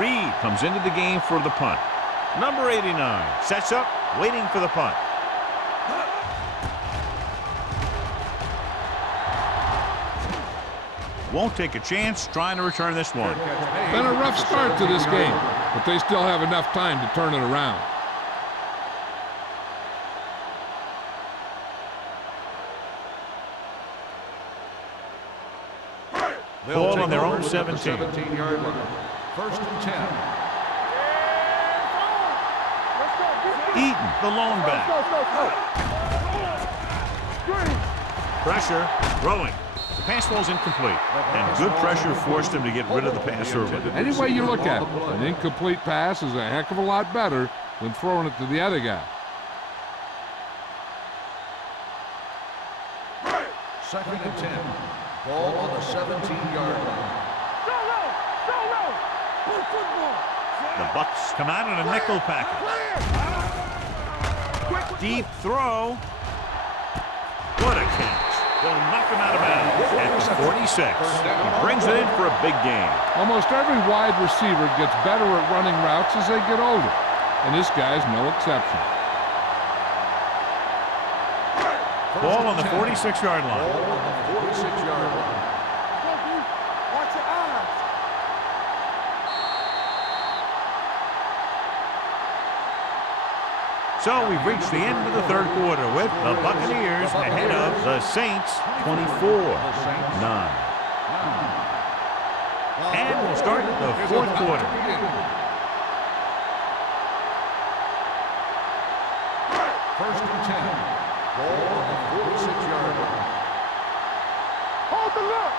Reed comes into the game for the punt. Number 89 sets up, waiting for the punt. Won't take a chance trying to return this one. Been a rough start to this game, but they still have enough time to turn it around. Ball on their own 17. 17-yard line. First and 10. Eaton, the lone back. Pressure, throwing. The pass ball's incomplete, and good pressure forced him to get rid of the pass early. Any way you look at it, an incomplete pass is a heck of a lot better than throwing it to the other guy. Second and 10. Ball on the 17-yard line. The Bucks come out in a nickel package. Deep throw. What a catch. They'll knock him out of bounds at 46. He brings it in for a big game. Almost every wide receiver gets better at running routes as they get older, and this guy's no exception. Ball on the 46-yard line. Ball on the 46-yard line. Watch your eyes. So we've reached the end of the third quarter with the Buccaneers ahead of the Saints 24-9. And we'll start the fourth quarter. First and 10. Ball on the 46-yard line. Hold the look.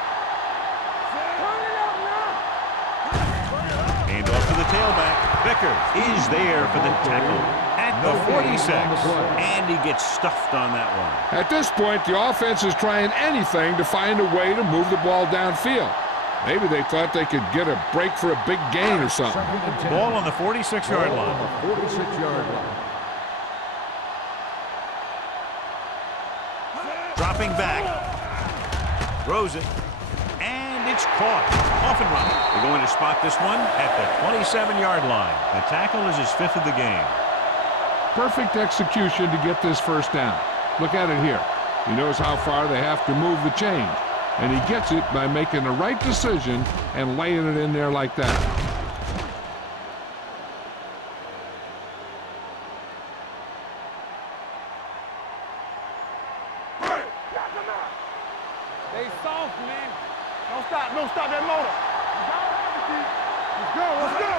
Turn it up now. Hand off to the tailback. Vickers is there for the tackle at the 46. And he gets stuffed on that one. At this point, the offense is trying anything to find a way to move the ball downfield. Maybe they thought they could get a break for a big gain or something. Second and 10. Ball on the 46-yard Ball line. on the 46-yard line. Dropping back. Throws it. And it's caught. Off and running. They're going to spot this one at the 27-yard line. The tackle is his fifth of the game. Perfect execution to get this first down. Look at it here. He knows how far they have to move the change, and he gets it by making the right decision and laying it in there like that. Stay soft, man. Don't stop that motor. Let's go.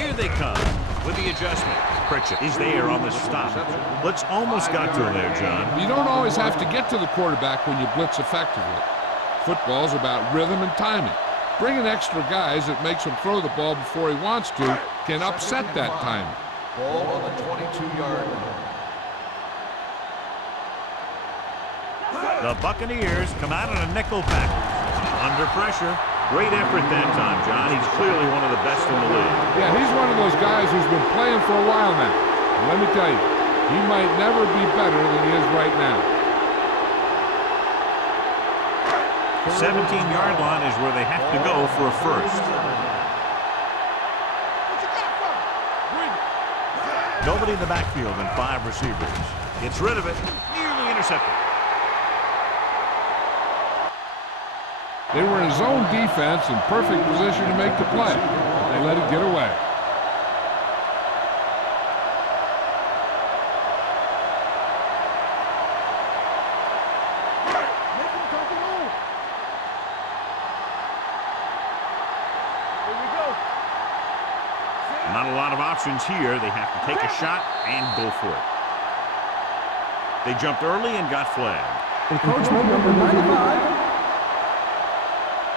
Here they come with the adjustment. Pritchett is there on the stop. Blitz almost got to him there, John. You don't always have to get to the quarterback when you blitz effectively. Football's about rhythm and timing. Bringing extra guys that makes him throw the ball before he wants to can upset that timing. Ball on the 22-yard line. The Buccaneers come out in a nickel package. Under pressure. Great effort that time, John. He's clearly one of the best in the league. Yeah, he's one of those guys who's been playing for a while now. And let me tell you, he might never be better than he is right now. 17-yard line is where they have to go for a first. Nobody in the backfield and 5 receivers. Gets rid of it. Nearly intercepted. They were in zone defense in perfect position to make the play. They let it get away. Not a lot of options here. They have to take a shot and go for it. They jumped early and got flagged. Encroachment number 95.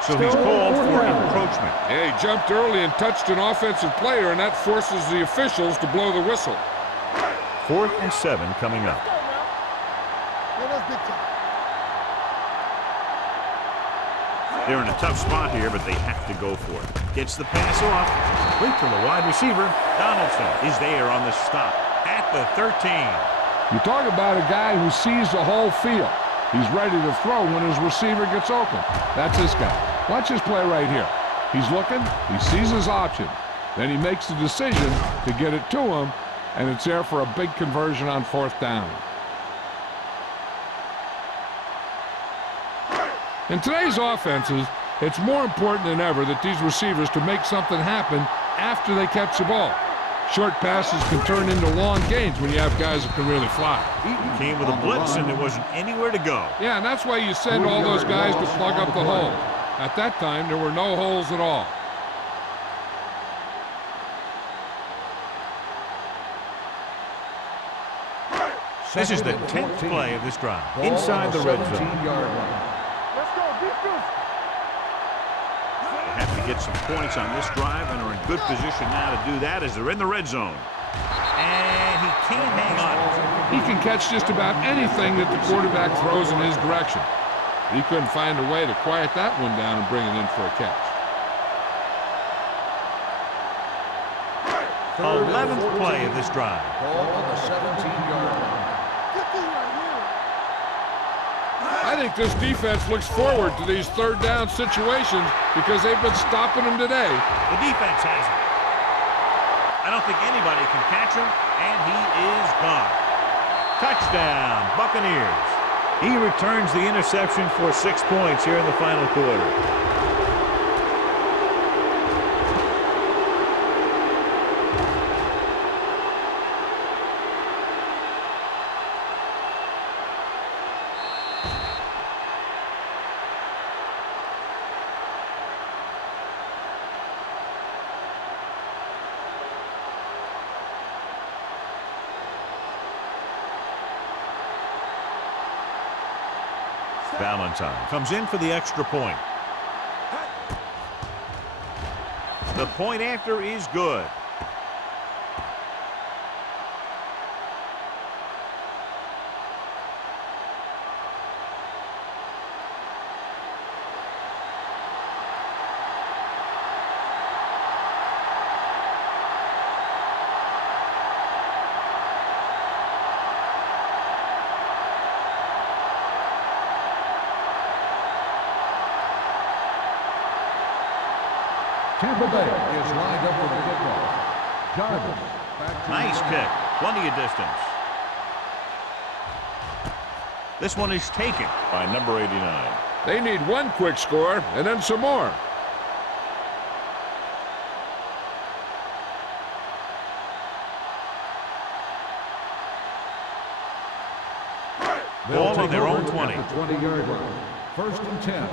So he's called for encroachment. Yeah, he jumped early and touched an offensive player, and that forces the officials to blow the whistle. 4th and 7 coming up. They're in a tough spot here, but they have to go for it. Gets the pass off. Complete to the wide receiver. Donaldson is there on the stop at the 13. You talk about a guy who sees the whole field. He's ready to throw when his receiver gets open. That's this guy. Watch his play right here. He's looking, he sees his option. Then he makes the decision to get it to him, and it's there for a big conversion on 4th down. In today's offenses, it's more important than ever that these receivers to make something happen after they catch the ball. Short passes can turn into long gains when you have guys that can really fly. Came with a blitz, and there wasn't anywhere to go. Yeah, and that's why you send all those guys to plug up the holes. At that time, there were no holes at all. This is the 10th play of this drive. Inside the red zone. Let's go, defense. They have to get some points on this drive and are in good position now to do that as they're in the red zone. And he can't hang on. He can catch just about anything that the quarterback throws in his direction. He couldn't find a way to quiet that one down and bring it in for a catch. 11th play of this drive. Ball on the 17-yard line. I think this defense looks forward to these 3rd down situations because they've been stopping them today. The defense has him. I don't think anybody can catch him, and he is gone. Touchdown, Buccaneers. He returns the interception for 6 points here in the final quarter. Valentine comes in for the extra point. The point after is good. Tampa Bay is lined up for the kickoff. Jarvis. Nice kick. Plenty of distance. This one is taken by number 89. They need one quick score and then some more. Ball on their own 20. 20-yard line. 1st and 10.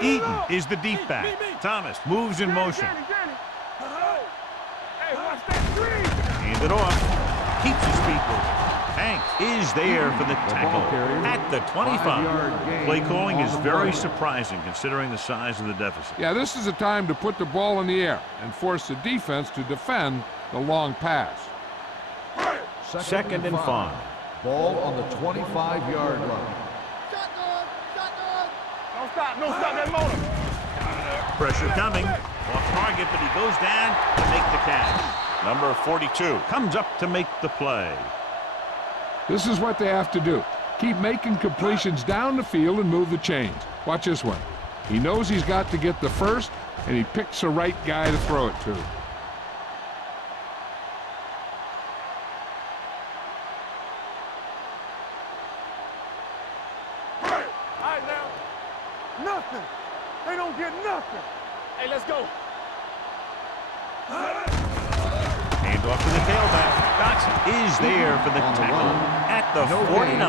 Eaton is the deep back. Thomas moves in motion. Hand it off. Keeps his feet moving. Hanks is there for the tackle at the 25. Play calling is very surprising considering the size of the deficit. Yeah, this is a time to put the ball in the air and force the defense to defend the long pass. Second and 5. Ball on the 25-yard line. Don't stop that motor. Pressure coming. Off target, but he goes down to make the catch. Number 42 comes up to make the play. This is what they have to do. Keep making completions down the field and move the chains. Watch this one. He knows he's got to get the first, and he picks the right guy to throw it to. Nothing. They don't get nothing. Hey, let's go. Hand off to the tailback. Dotson is there for the tackle at the 49.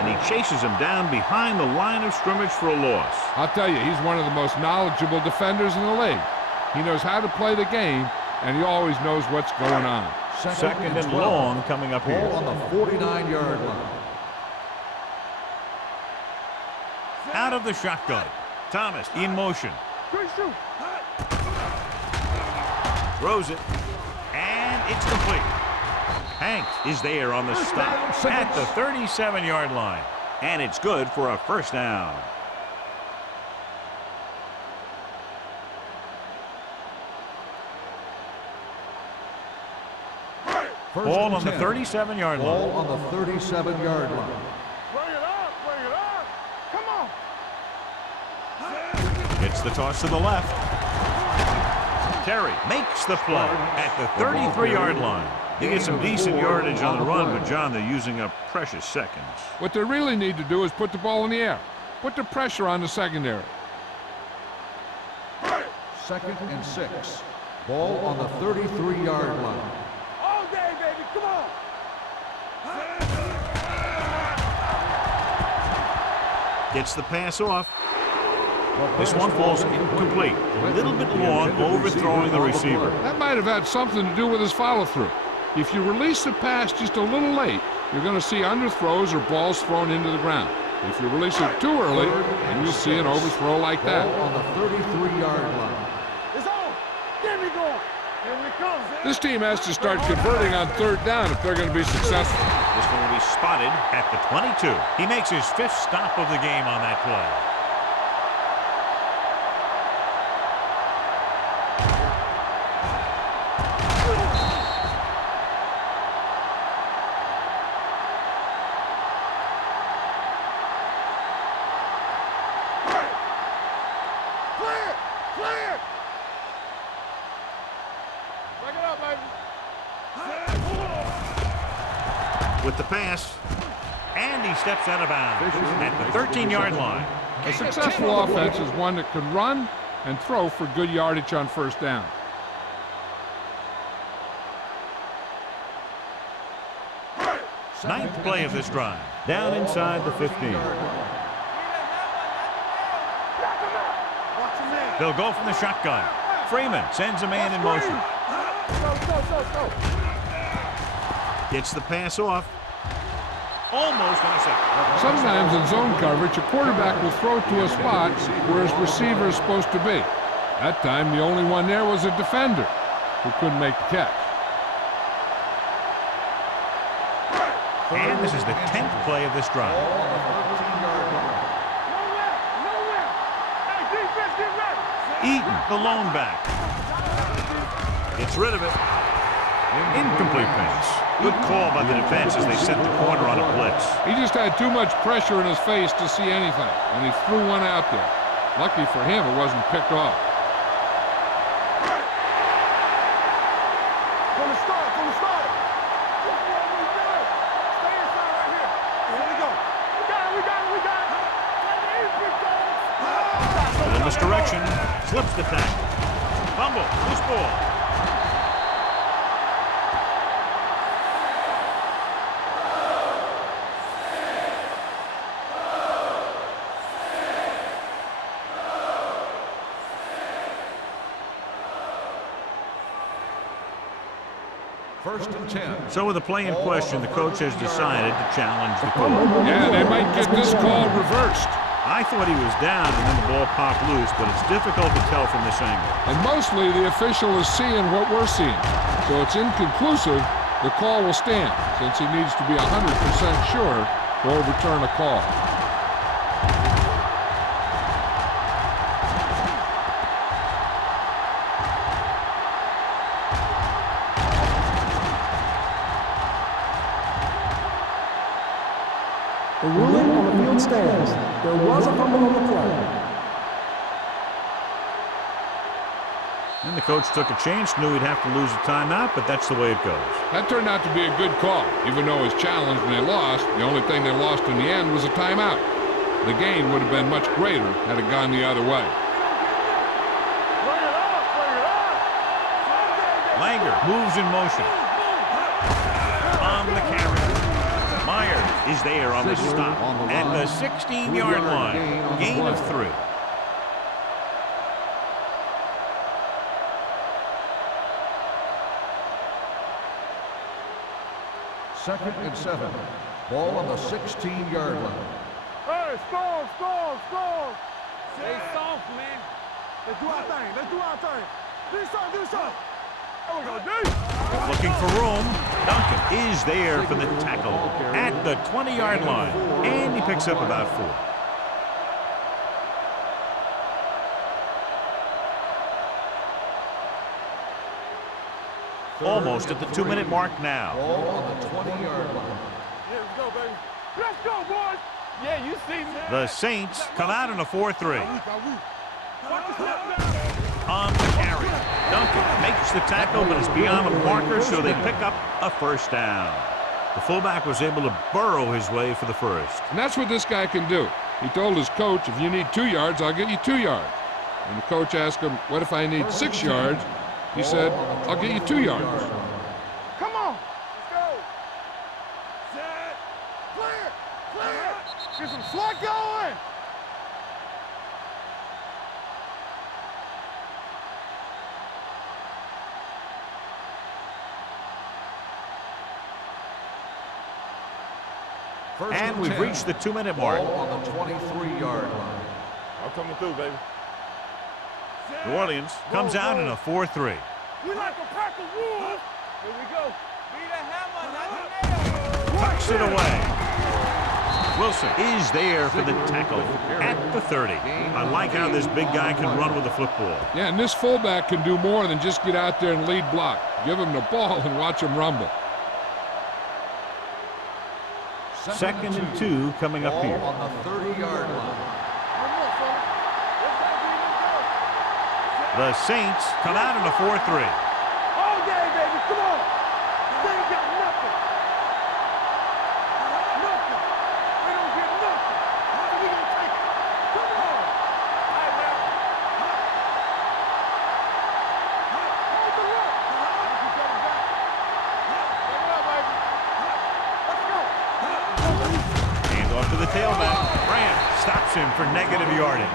And he chases him down behind the line of scrimmage for a loss. I'll tell you, he's one of the most knowledgeable defenders in the league. He knows how to play the game, and he always knows what's going on. Second and long coming up here. Ball on the 49-yard line. Out of the shotgun. Thomas in motion. Throws it. And it's complete. Hanks is there on the stop at the 37-yard line. And it's good for a first down. First Ball and on the 10. 37-yard line. Ball on the 37-yard line. Bring it up, bring it up. Come on. Gets the toss to the left. Terry makes the play at the 33-yard line. He gets some decent yardage on the run, but John, they're using up precious seconds. What they really need to do is put the ball in the air. Put the pressure on the secondary. 2nd and 6. Ball on the 33-yard line. All day, baby, come on. Gets the pass off. This one falls incomplete. A little bit long, overthrowing the receiver. That might have had something to do with his follow-through. If you release the pass just a little late, you're going to see underthrows or balls thrown into the ground. If you release it too early, then you'll see an overthrow like that. Ball on the 33-yard line. It's on. Get me going. Here we come. This team has to start converting on 3rd down if they're going to be successful. This one will be spotted at the 22. He makes his 5th stop of the game on that play. With the pass, and he steps out of bounds at the 13-yard line. A successful offense is one that can run and throw for good yardage on 1st down. Ninth play of this drive. Down inside the 15. They'll go from the shotgun. Freeman sends a man in motion. Gets the pass off. Almost on a second. Sometimes in zone coverage, a quarterback will throw to a spot where his receiver is supposed to be. That time, the only one there was a defender who couldn't make the catch. And this is the 10th play of this drive. Eaton, the lone back. Gets rid of it. Incomplete pass. Good call by the defense as they set the corner on a blitz. He just had too much pressure in his face to see anything, and he threw one out there. Lucky for him, it wasn't picked off. From the start. Stay inside right here. Here we go. We got it. A little misdirection. Slips the tackle. Fumble. Loose ball. First and 10. So with the play in question, the coach has decided to challenge the call. Yeah, they might get this call reversed. I thought he was down and then the ball popped loose, but it's difficult to tell from this angle. And mostly the official is seeing what we're seeing. So it's inconclusive. The call will stand since he needs to be 100% sure to overturn a call. The ruling on the field stands. There was a fumble on the play. And the coach took a chance, knew he'd have to lose a timeout, but that's the way it goes. That turned out to be a good call. Even though it was challenged and they lost, the only thing they lost in the end was a timeout. The gain would have been much greater had it gone the other way. Langer moves in motion. On the carry. Myers is there on the stop at the 16-yard line. Gain of 3. Second and 7. Ball on the 16-yard line. Hey, storm. Stay soft, man. Let's do our thing. Do something. There we go, D. Looking for room. Duncan is there for the tackle at the 20-yard line. And he picks up about 4. Almost at the 2-minute mark now. Ball on the 20-yard line. Yeah, let's go, baby. Let's go, boys. Yeah, you see me. The Saints come out in a 4-3. Watch the step now. On the carry. Duncan makes the tackle, but it's beyond the marker, so they pick up a first down. The fullback was able to burrow his way for the first. And that's what this guy can do. He told his coach, if you need 2 yards, I'll get you 2 yards. And the coach asked him, what if I need 6 yards? He said, I'll get you 2 yards. Come on. Let's go. Set. Clear. Clear. Get some slot going. And we've reached the 2-minute mark. Ball on the 23-yard line. I'm coming through, baby. New Orleans comes out in a 4-3. We like a pack of wolves. Here we go. Be the hammer, not the nail. Tucks it away. Wilson is there for the tackle at the 30. I like how this big guy can run with the football. Yeah, and this fullback can do more than just get out there and lead block. Give him the ball and watch him rumble. 2nd and 2 coming up here. Ball on the 30-yard line. The Saints come out in a 4-3. All day, baby. Come on. They ain't got nothing. Nothing. They don't get nothing. So we gonna take it. Come on. All right, man. Hold the rock. You got it back. Bring it up, baby. Let's go. Hand off to the tailback. Grant stops him for negative yardage.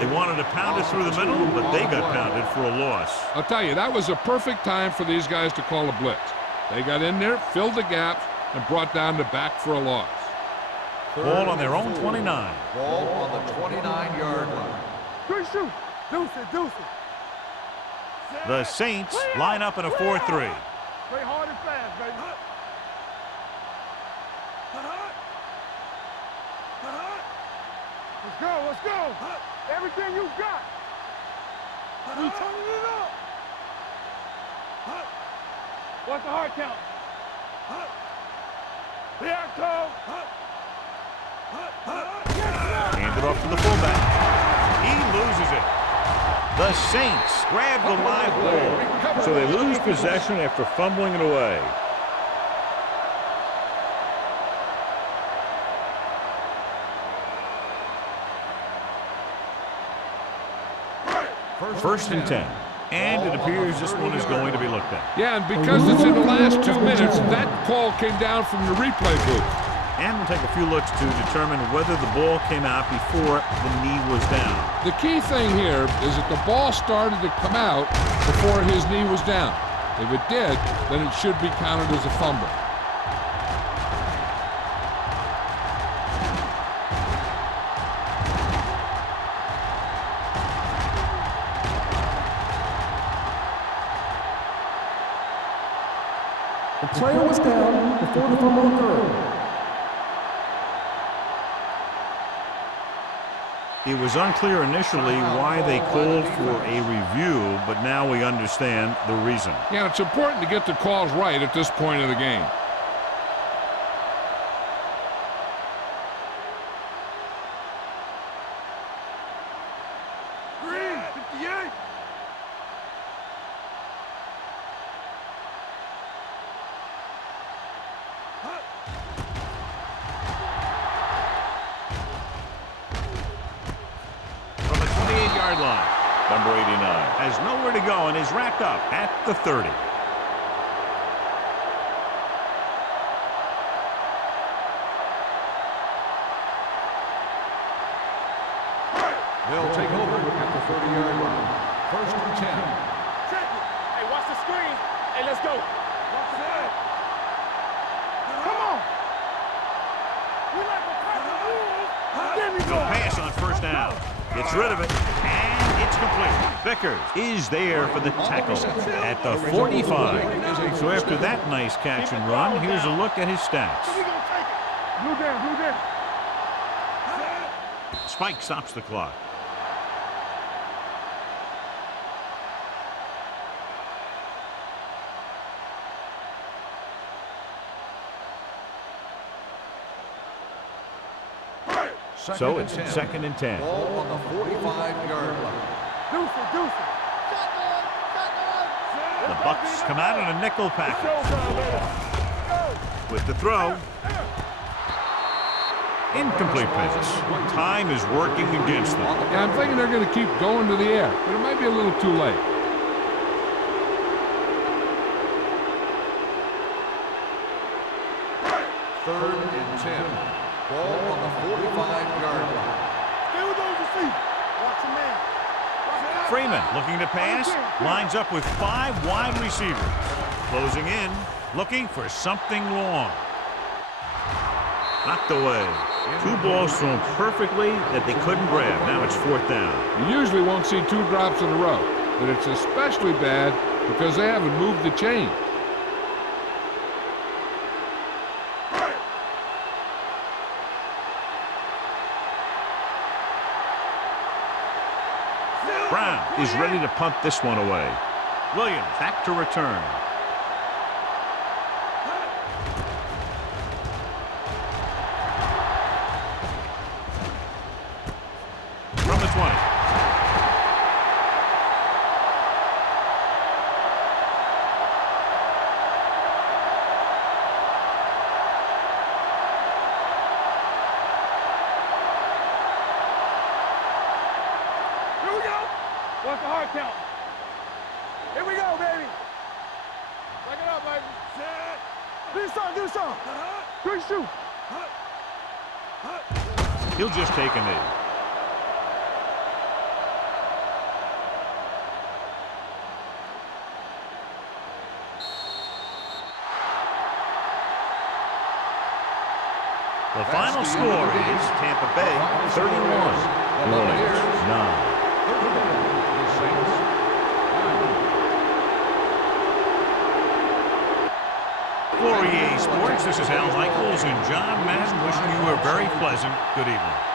They wanted to pound it through the middle, but they got pounded for a loss. I'll tell you, that was a perfect time for these guys to call a blitz. They got in there, filled the gaps, and brought down the back for a loss. Ball on their own 29. Ball on the 29-yard line. Good shoot. Deuce it, deuce it. The Saints line up in a 4-3. Play hard and fast, baby. Let's go, let's go. Everything you got. We turning it up. What's the hard count? Here I come. Hand it off to the fullback. He loses it. The Saints grab the live ball, so they lose possession after fumbling it away. First and 10. And it appears this one is going to be looked at. Yeah, and because it's in the last 2 minutes, that call came down from the replay booth. And we'll take a few looks to determine whether the ball came out before the knee was down. The key thing here is that the ball started to come out before his knee was down. If it did, then it should be counted as a fumble. The player was down before the fumble occurred. It was unclear initially why they called for a review, but now we understand the reason. Yeah, it's important to get the calls right at this point of the game. Green, 58. From the 28-yard line, number 89 has nowhere to go and is wrapped up at the 30. They'll take over at the 30-yard line. First and 10. Check it. Hey, watch the screen. Hey, let's go. Watch that. Come on. We like a pack of wolves. There we No go. pass on first down. Gets rid of it, and it's complete. Vickers is there for the tackle at the 45. So after that nice catch and run, here's a look at his stats. We gonna take it. Blue down, blue down. Spike stops the clock. So it's 2nd and 10. Ball on the 45-yard line. Deuce it, deuce it. The Bucks come out in a nickel package. Showtime, baby. Go. With the throw. Incomplete pass. Time is working against them. Yeah, I'm thinking they're going to keep going to the air, but it might be a little too late. Third and 10. Ball on the 45-yard line. Stay with those receivers. Watch your man. Freeman looking to pass. Lines up with 5 wide receivers. Closing in. Looking for something long. Knocked away. 2 balls thrown perfectly that they couldn't grab. Now it's 4th down. You usually won't see 2 drops in a row, but it's especially bad because they haven't moved the chain. Brown is ready to punt this one away. Williams back to return. From the 20. Here we go. What's the hard count? Here we go, baby. Back it up, baby. Set. Do something, do something. 3 shoot. He'll just take a knee. The final score is Tampa Bay 31, Orleans 9. For EA Sports, this is Al Michaels and John Madden wishing you a very pleasant good evening.